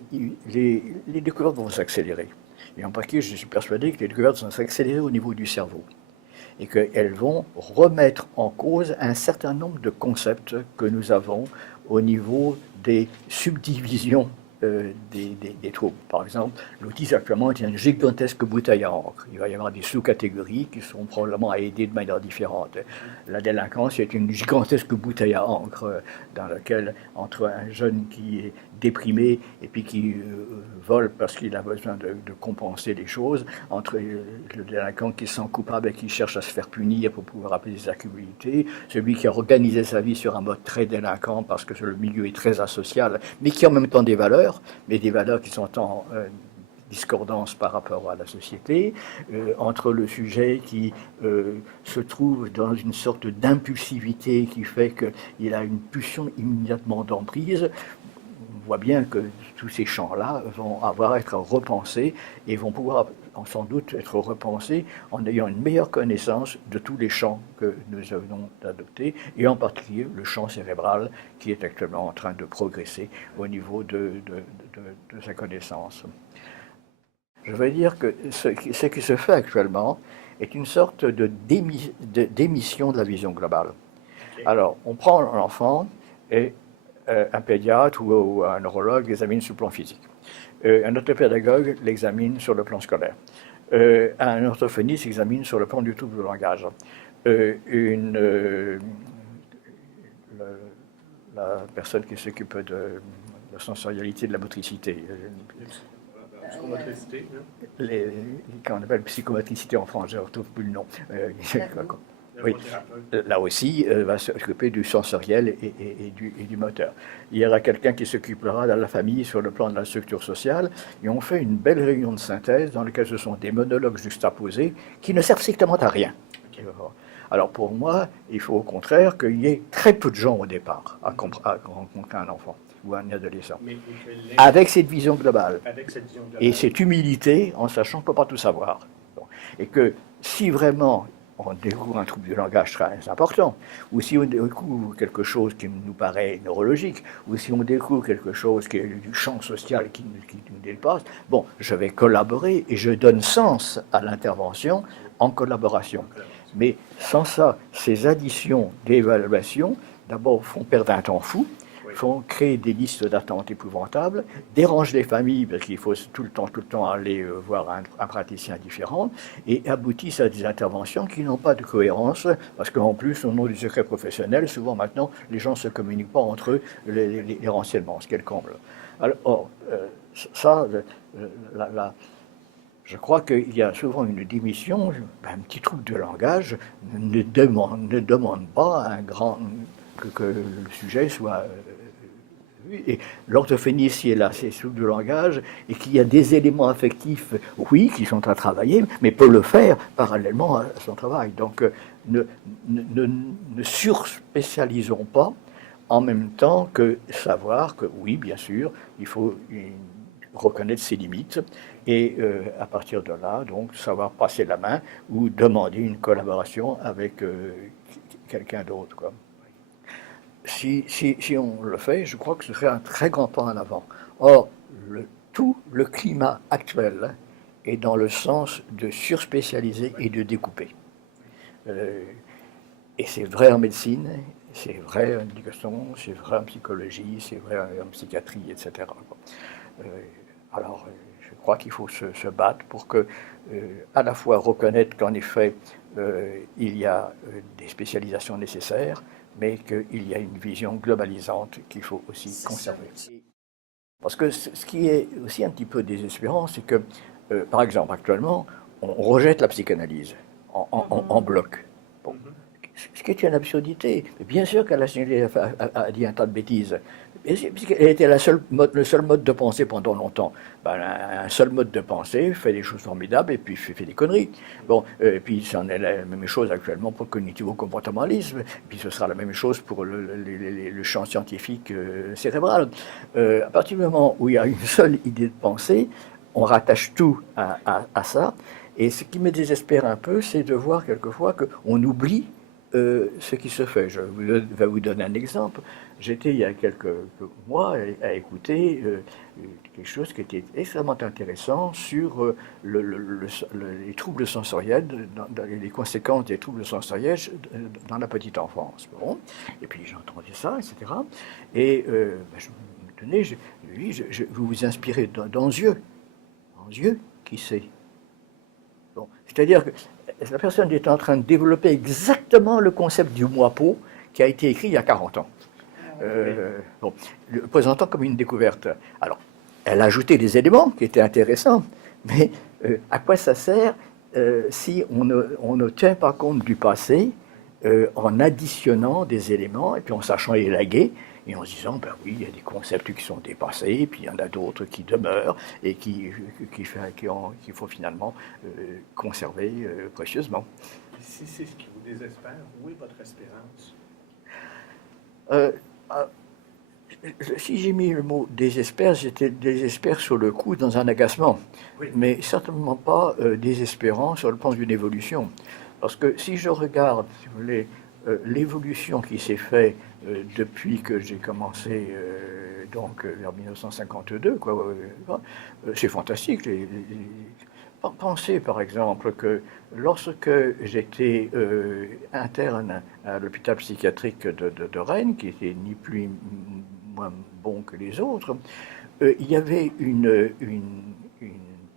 les découvertes vont s'accélérer. Et en particulier, je suis persuadé que les découvertes vont s'accélérer au niveau du cerveau. Et qu'elles vont remettre en cause un certain nombre de concepts que nous avons au niveau des subdivisions des troubles. Par exemple, l'autisme actuellement est une gigantesque bouteille à encre. Il va y avoir des sous-catégories qui seront probablement à aider de manière différente. La délinquance est une gigantesque bouteille à encre dans laquelle, entre un jeune qui est déprimé et puis qui vole parce qu'il a besoin de compenser les choses, entre le délinquant qui se sent coupable et qui cherche à se faire punir pour pouvoir apaiser sa culpabilité, celui qui a organisé sa vie sur un mode très délinquant parce que le milieu est très asocial, mais qui a en même temps des valeurs, mais des valeurs qui sont en discordance par rapport à la société, entre le sujet qui se trouve dans une sorte d'impulsivité qui fait qu'il a une pulsion immédiatement d'emprise. On voit bien que tous ces champs-là vont être repensés et vont pouvoir sans doute être repensé en ayant une meilleure connaissance de tous les champs que nous venons d'adopter, et en particulier le champ cérébral qui est actuellement en train de progresser au niveau de sa connaissance. Je veux dire que ce qui se fait actuellement est une sorte de démission de la vision globale. Alors, on prend l'enfant et un pédiatre ou un neurologue l'examine sur le plan physique. Un orthopédagogue l'examine sur le plan scolaire. Un orthophoniste l'examine sur le plan du trouble de langage. La personne qui s'occupe de la sensorialité, de la motricité. Psychomotricité, Qu'on appelle psychomotricité en France, je ne retrouve plus le nom. Oui, là aussi, va s'occuper du sensoriel et du moteur. Il y aura quelqu'un qui s'occupera de la famille sur le plan de la structure sociale, et on fait une belle réunion de synthèse dans laquelle ce sont des monologues juxtaposés qui ne servent strictement à rien. Okay. Alors pour moi, il faut au contraire qu'il y ait très peu de gens au départ à rencontrer un enfant ou un adolescent, avec cette vision globale, et cette humilité en sachant qu'on ne peut pas tout savoir. Bon. Et que si vraiment on découvre un trouble du langage très important, ou si on découvre quelque chose qui nous paraît neurologique, ou si on découvre quelque chose qui est du champ social qui nous dépasse, bon, je vais collaborer et je donne sens à l'intervention en collaboration. Mais sans ça, ces additions d'évaluation, d'abord, font perdre un temps fou, font créer des listes d'attente épouvantables, dérangent les familles parce qu'il faut tout le temps aller voir un praticien différent, et aboutissent à des interventions qui n'ont pas de cohérence, parce qu'en plus, au nom du secret professionnel, souvent maintenant, les gens ne se communiquent pas entre eux les renseignements, ce qui est le comble. Alors, je crois qu'il y a souvent une démission, un petit trouble de langage ne demande pas que le sujet soit... Et l'orthophoniste est là, c'est sous le langage, et qu'il y a des éléments affectifs, oui, qui sont à travailler, mais peut le faire parallèlement à son travail. Donc, ne surspécialisons pas en même temps que savoir que, oui, bien sûr, il faut reconnaître ses limites, et à partir de là, donc, savoir passer la main ou demander une collaboration avec quelqu'un d'autre, quoi. Si on le fait, je crois que ce serait un très grand pas en avant. Or, tout le climat actuel est dans le sens de surspécialiser et de découper. Et c'est vrai en médecine, c'est vrai en éducation, c'est vrai en psychologie, c'est vrai en psychiatrie, etc. Alors, je crois qu'il faut se battre pour que, à la fois reconnaître qu'en effet, il y a des spécialisations nécessaires, mais qu'il y a une vision globalisante qu'il faut aussi conserver. Parce que ce qui est aussi un petit peu désespérant, c'est que, par exemple, actuellement, on rejette la psychanalyse en bloc. Bon. Ce qui est une absurdité. Bien sûr qu'elle a dit un tas de bêtises, puisqu'elle était le seul mode de pensée pendant longtemps. Ben, un seul mode de pensée fait des choses formidables et puis fait des conneries. Bon, et puis c'en est la même chose actuellement pour le cognitivo-comportementalisme, et puis ce sera la même chose pour le champ scientifique cérébral. À partir du moment où il y a une seule idée de pensée, on rattache tout à ça. Et ce qui me désespère un peu, c'est de voir quelquefois qu'on oublie ce qui se fait. Je vais vous donner un exemple. J'étais il y a quelques mois à écouter quelque chose qui était extrêmement intéressant sur les troubles sensoriels, les conséquences des troubles sensoriels dans la petite enfance. Bon. Et puis j'entendais ça, etc. Et je me tenais, vous vous inspirez d'Anzieux. Anzieux, qui sait? Bon. C'est-à-dire que la personne est en train de développer exactement le concept du moi-peau qui a été écrit il y a 40 ans. Bon, le présentant comme une découverte. Alors, elle a ajouté des éléments qui étaient intéressants, mais à quoi ça sert si on ne tient pas compte du passé en additionnant des éléments et puis en sachant élaguer et en se disant, ben oui, il y a des concepts qui sont dépassés, puis il y en a d'autres qui demeurent et qu'il faut finalement conserver précieusement. Si c'est ce qui vous désespère, où est votre espérance? Si j'ai mis le mot désespère, j'étais désespère sur le coup dans un agacement, Oui. mais certainement pas désespérant sur le plan d'une évolution. Parce que si je regarde, si vous voulez, l'évolution qui s'est faite depuis que j'ai commencé vers 1952, quoi, c'est fantastique. Pensez par exemple que lorsque j'étais interne à l'hôpital psychiatrique de Rennes, qui était ni plus ni moins bon que les autres, il y avait une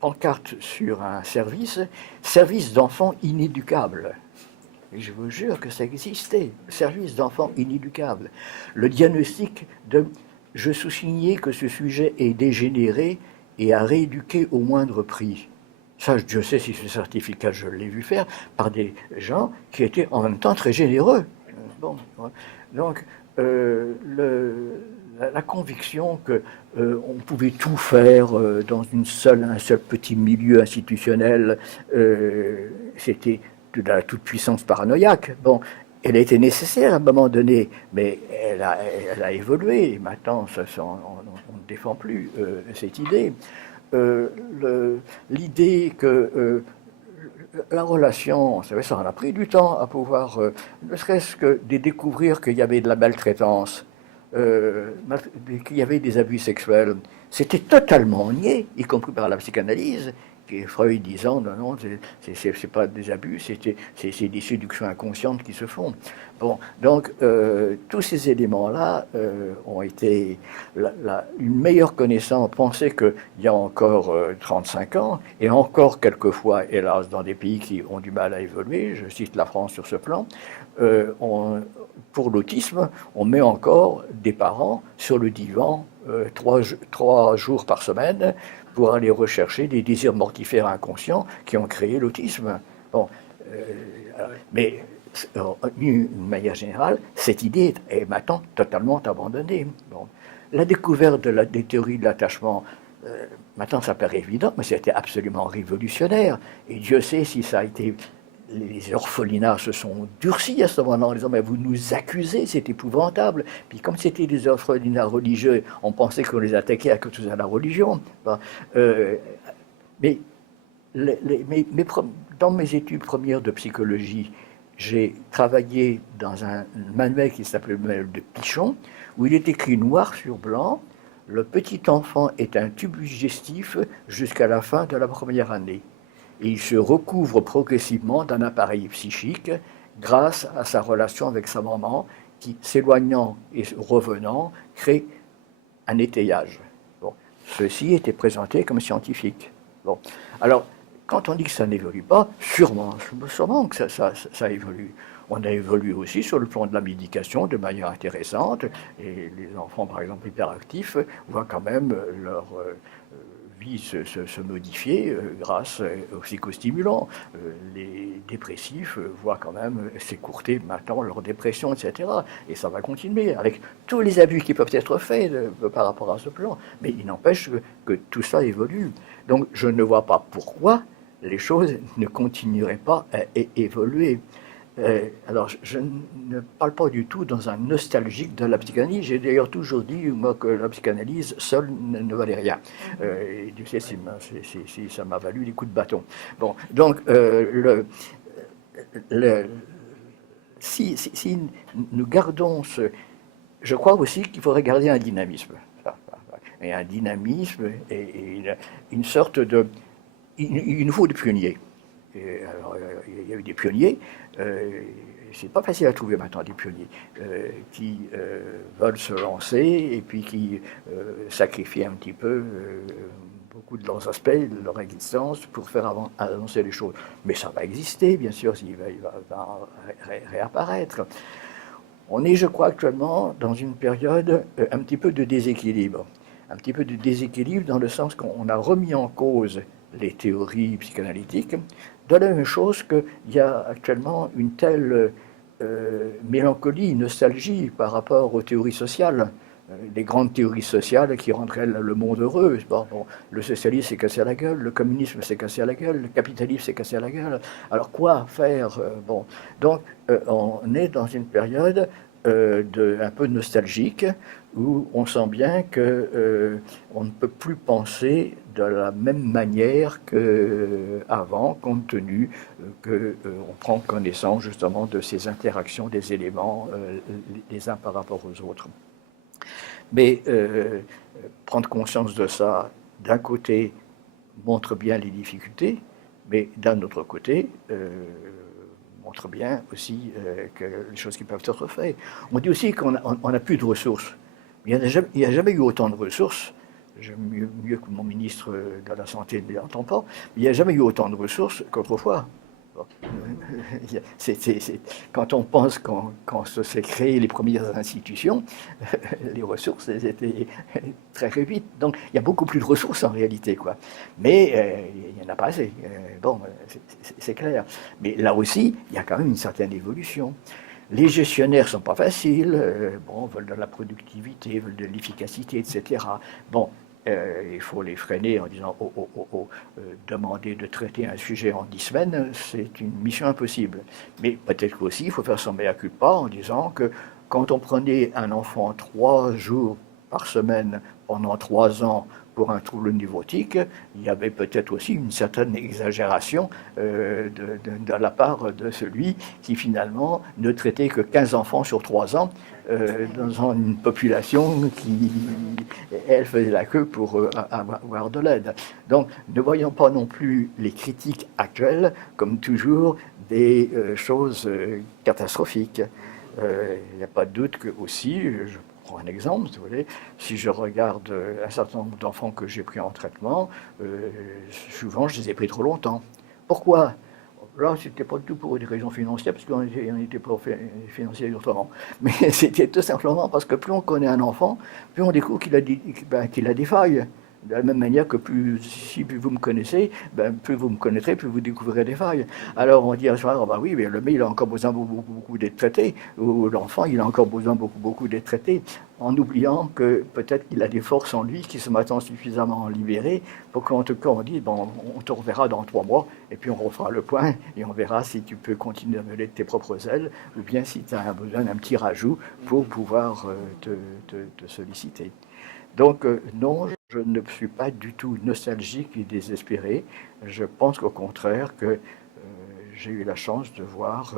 pancarte sur un service d'enfants inéducables. Et je vous jure que ça existait, service d'enfants inéducables. Le diagnostic de je sous-signais que ce sujet est dégénéré et à rééduquer au moindre prix. Ça, Dieu sait si ce certificat, je l'ai vu faire par des gens qui étaient en même temps très généreux. Bon, donc, la conviction que on pouvait tout faire dans un seul petit milieu institutionnel, c'était de la toute-puissance paranoïaque. Bon, elle a été nécessaire à un moment donné, mais elle a évolué. Et maintenant, on ne défend plus cette idée. L'idée que la relation, vous savez, ça en a pris du temps à pouvoir, ne serait-ce que de découvrir qu'il y avait de la maltraitance, qu'il y avait des abus sexuels. C'était totalement nié, y compris par la psychanalyse, et Freud disant non, non, c'est pas des abus, c'est des séductions inconscientes qui se font. Bon, donc tous ces éléments-là ont été une meilleure connaissance. Pensez qu'il y a encore 35 ans, et encore quelquefois, hélas, dans des pays qui ont du mal à évoluer, je cite la France sur ce plan, pour l'autisme, on met encore des parents sur le divan 3 jours par semaine pour aller rechercher des désirs mortifères inconscients qui ont créé l'autisme. Bon, mais d'une manière générale, cette idée est maintenant totalement abandonnée. Bon. La découverte des théories de l'attachement, maintenant ça paraît évident, mais c'était absolument révolutionnaire. Et Dieu sait si ça a été... Les orphelinats se sont durcis à ce moment-là en disant mais vous nous accusez, c'est épouvantable. Puis comme c'était des orphelinats religieux, on pensait qu'on les attaquait à cause de la religion. Mais dans mes études premières de psychologie, j'ai travaillé dans un manuel qui s'appelait le manuel de Pichon, où il est écrit noir sur blanc, le petit enfant est un tube digestif jusqu'à la fin de la première année. Et il se recouvre progressivement d'un appareil psychique grâce à sa relation avec sa maman qui, s'éloignant et revenant, crée un étayage. Bon. Ceci était présenté comme scientifique. Bon. Alors, quand on dit que ça n'évolue pas, sûrement que ça évolue. On a évolué aussi sur le plan de la médication de manière intéressante. Et les enfants, par exemple, hyperactifs, voient quand même leur... vie se modifier grâce aux psychostimulants. Les dépressifs voient quand même s'écourter maintenant leur dépression, etc. Et ça va continuer avec tous les abus qui peuvent être faits par rapport à ce plan. Mais il n'empêche que tout ça évolue. Donc je ne vois pas pourquoi les choses ne continueraient pas à évoluer. Alors, je ne parle pas du tout dans un nostalgique de la psychanalyse. J'ai d'ailleurs toujours dit, moi, que la psychanalyse seule ne valait rien. Et Dieu sait si ça m'a valu des coups de bâton. Bon, donc, si nous gardons je crois aussi qu'il faudrait garder un dynamisme. Et un dynamisme et une sorte de... Il nous faut des pionniers. Alors, il y a eu des pionniers, c'est pas facile à trouver maintenant des pionniers qui veulent se lancer et puis qui sacrifient un petit peu beaucoup de leurs aspects, de leur existence pour faire avancer les choses. Mais ça va exister, bien sûr, il va réapparaître. On est, je crois, actuellement dans une période un petit peu de déséquilibre. Un petit peu de déséquilibre dans le sens qu'on a remis en cause les théories psychanalytiques, de la même chose qu'il y a actuellement une telle mélancolie, nostalgie par rapport aux théories sociales, les grandes théories sociales qui rendraient le monde heureux. Bon, le socialisme s'est cassé à la gueule, le communisme s'est cassé à la gueule, le capitalisme s'est cassé à la gueule. Alors quoi faire bon. Donc on est dans une période un peu nostalgique, où on sent bien qu'on ne peut plus penser de la même manière qu'avant, compte tenu qu'on prend connaissance justement de ces interactions des éléments les uns par rapport aux autres. Mais prendre conscience de ça, d'un côté, montre bien les difficultés, mais d'un autre côté, montre bien aussi que les choses qui peuvent être faites. On dit aussi qu'on n'a plus de ressources. Il n'y a jamais eu autant de ressources, mieux que mon ministre de la Santé ne l'entend pas, mais il n'y a jamais eu autant de ressources qu'autrefois. Quand on pense quand se sont créées les premières institutions, les ressources elles étaient très réduites. Donc il y a beaucoup plus de ressources en réalité, quoi. Mais il n'y en a pas assez. C'est clair. Mais là aussi, il y a quand même une certaine évolution. Les gestionnaires ne sont pas faciles, veulent de la productivité, veulent de l'efficacité, etc. Il faut les freiner en disant demander de traiter un sujet en 10 semaines, c'est une mission impossible. Mais peut-être qu'aussi, il faut faire son mea culpa en disant que quand on prenait un enfant 3 jours par semaine pendant 3 ans pour un trouble névrotique, il y avait peut-être aussi une certaine exagération de la part de celui qui finalement ne traitait que 15 enfants sur 3 ans dans une population qui, elle, faisait la queue pour avoir de l'aide. Donc, ne voyons pas non plus les critiques actuelles comme toujours des choses catastrophiques. Il n'y a pas de doute que aussi, je prends un exemple, si vous voulez, si je regarde un certain nombre d'enfants que j'ai pris en traitement, souvent je les ai pris trop longtemps. Pourquoi ? Là, c'était pas du tout pour des raisons financières, parce qu'on n'était pas financier autrement. Mais c'était tout simplement parce que plus on connaît un enfant, plus on découvre qu'il a des failles. De la même manière que si plus vous me connaissez, plus vous me connaîtrez, plus vous découvrirez des failles. Alors on dit à ce moment-là, oui, mais le mais il a encore besoin beaucoup d'être traité, ou l'enfant il a encore besoin beaucoup d'être traité, en oubliant que peut-être qu'il a des forces en lui qui se m'attendent suffisamment libérées pour qu'en tout cas on dise, on te reverra dans 3 mois, et puis on refera le point, et on verra si tu peux continuer à voler de tes propres ailes, ou bien si tu as besoin d'un petit rajout pour pouvoir te solliciter. Donc non, je ne suis pas du tout nostalgique et désespéré. Je pense qu'au contraire que j'ai eu la chance de voir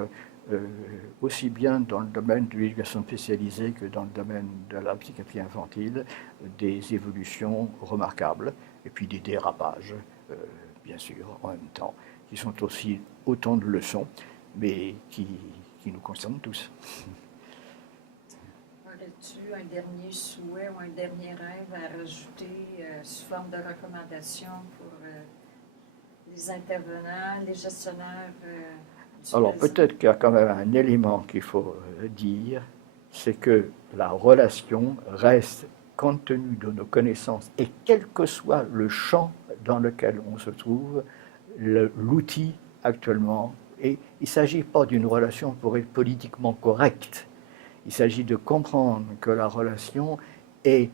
aussi bien dans le domaine de l'éducation spécialisée que dans le domaine de la psychiatrie infantile des évolutions remarquables et puis des dérapages, bien sûr, en même temps, qui sont aussi autant de leçons, mais qui nous concernent tous. Aurais-tu un dernier souhait ou un dernier rêve à rajouter sous forme de recommandation pour les intervenants, les gestionnaires Alors peut-être qu'il y a quand même un élément qu'il faut dire, c'est que la relation reste, compte tenu de nos connaissances, et quel que soit le champ dans lequel on se trouve, l'outil actuellement. Et il ne s'agit pas d'une relation pour être politiquement correcte. Il s'agit de comprendre que la relation est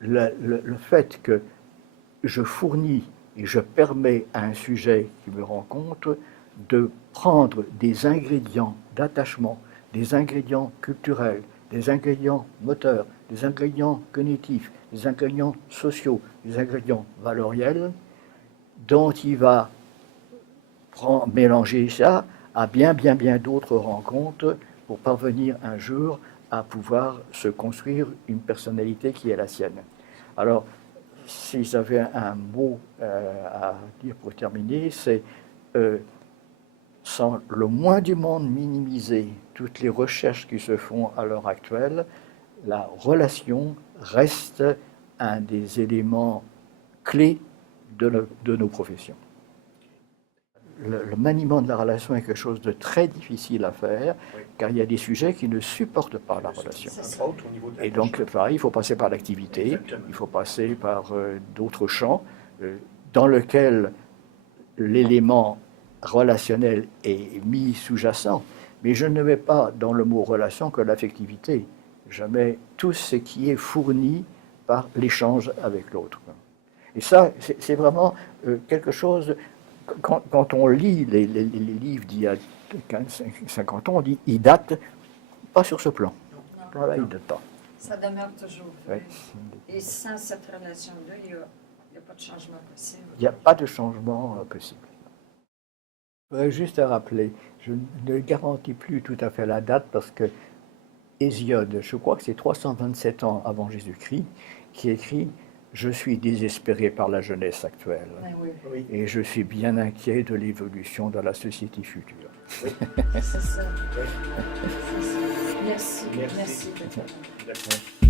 le fait que je fournis et je permets à un sujet qui me rencontre de prendre des ingrédients d'attachement, des ingrédients culturels, des ingrédients moteurs, des ingrédients cognitifs, des ingrédients sociaux, des ingrédients valoriels, dont il va mélanger ça à bien d'autres rencontres pour parvenir un jour à pouvoir se construire une personnalité qui est la sienne. Alors, si j'avais un mot à dire pour terminer, c'est sans le moins du monde minimiser toutes les recherches qui se font à l'heure actuelle, la relation reste un des éléments clés de nos professions. Le maniement de la relation est quelque chose de très difficile à faire, car il y a des sujets qui ne supportent pas la relation. Et donc, pareil, il faut passer par l'activité, il faut passer par d'autres champs dans lesquels l'élément relationnel est mis sous-jacent. Mais je ne mets pas dans le mot relation que l'affectivité. Je mets tout ce qui est fourni par l'échange avec l'autre. Et ça, c'est vraiment quelque chose... Quand on lit les livres d'il y a 15-50 ans, on dit ils datent pas sur ce plan. travail de temps. Ça demeure toujours vrai. Oui. Et sans cette relation-là, il n'y a pas de changement possible. Il n'y a pas de changement possible. Je voudrais juste rappeler, je ne garantis plus tout à fait la date parce que Hésiode, je crois que c'est 327 ans avant Jésus-Christ, qui écrit « Je suis désespéré par la jeunesse actuelle Ben oui, Oui. et je suis bien inquiet de l'évolution de la société future. » c'est ça. Oui. C'est ça. Merci. Merci. Merci d'être là. D'accord.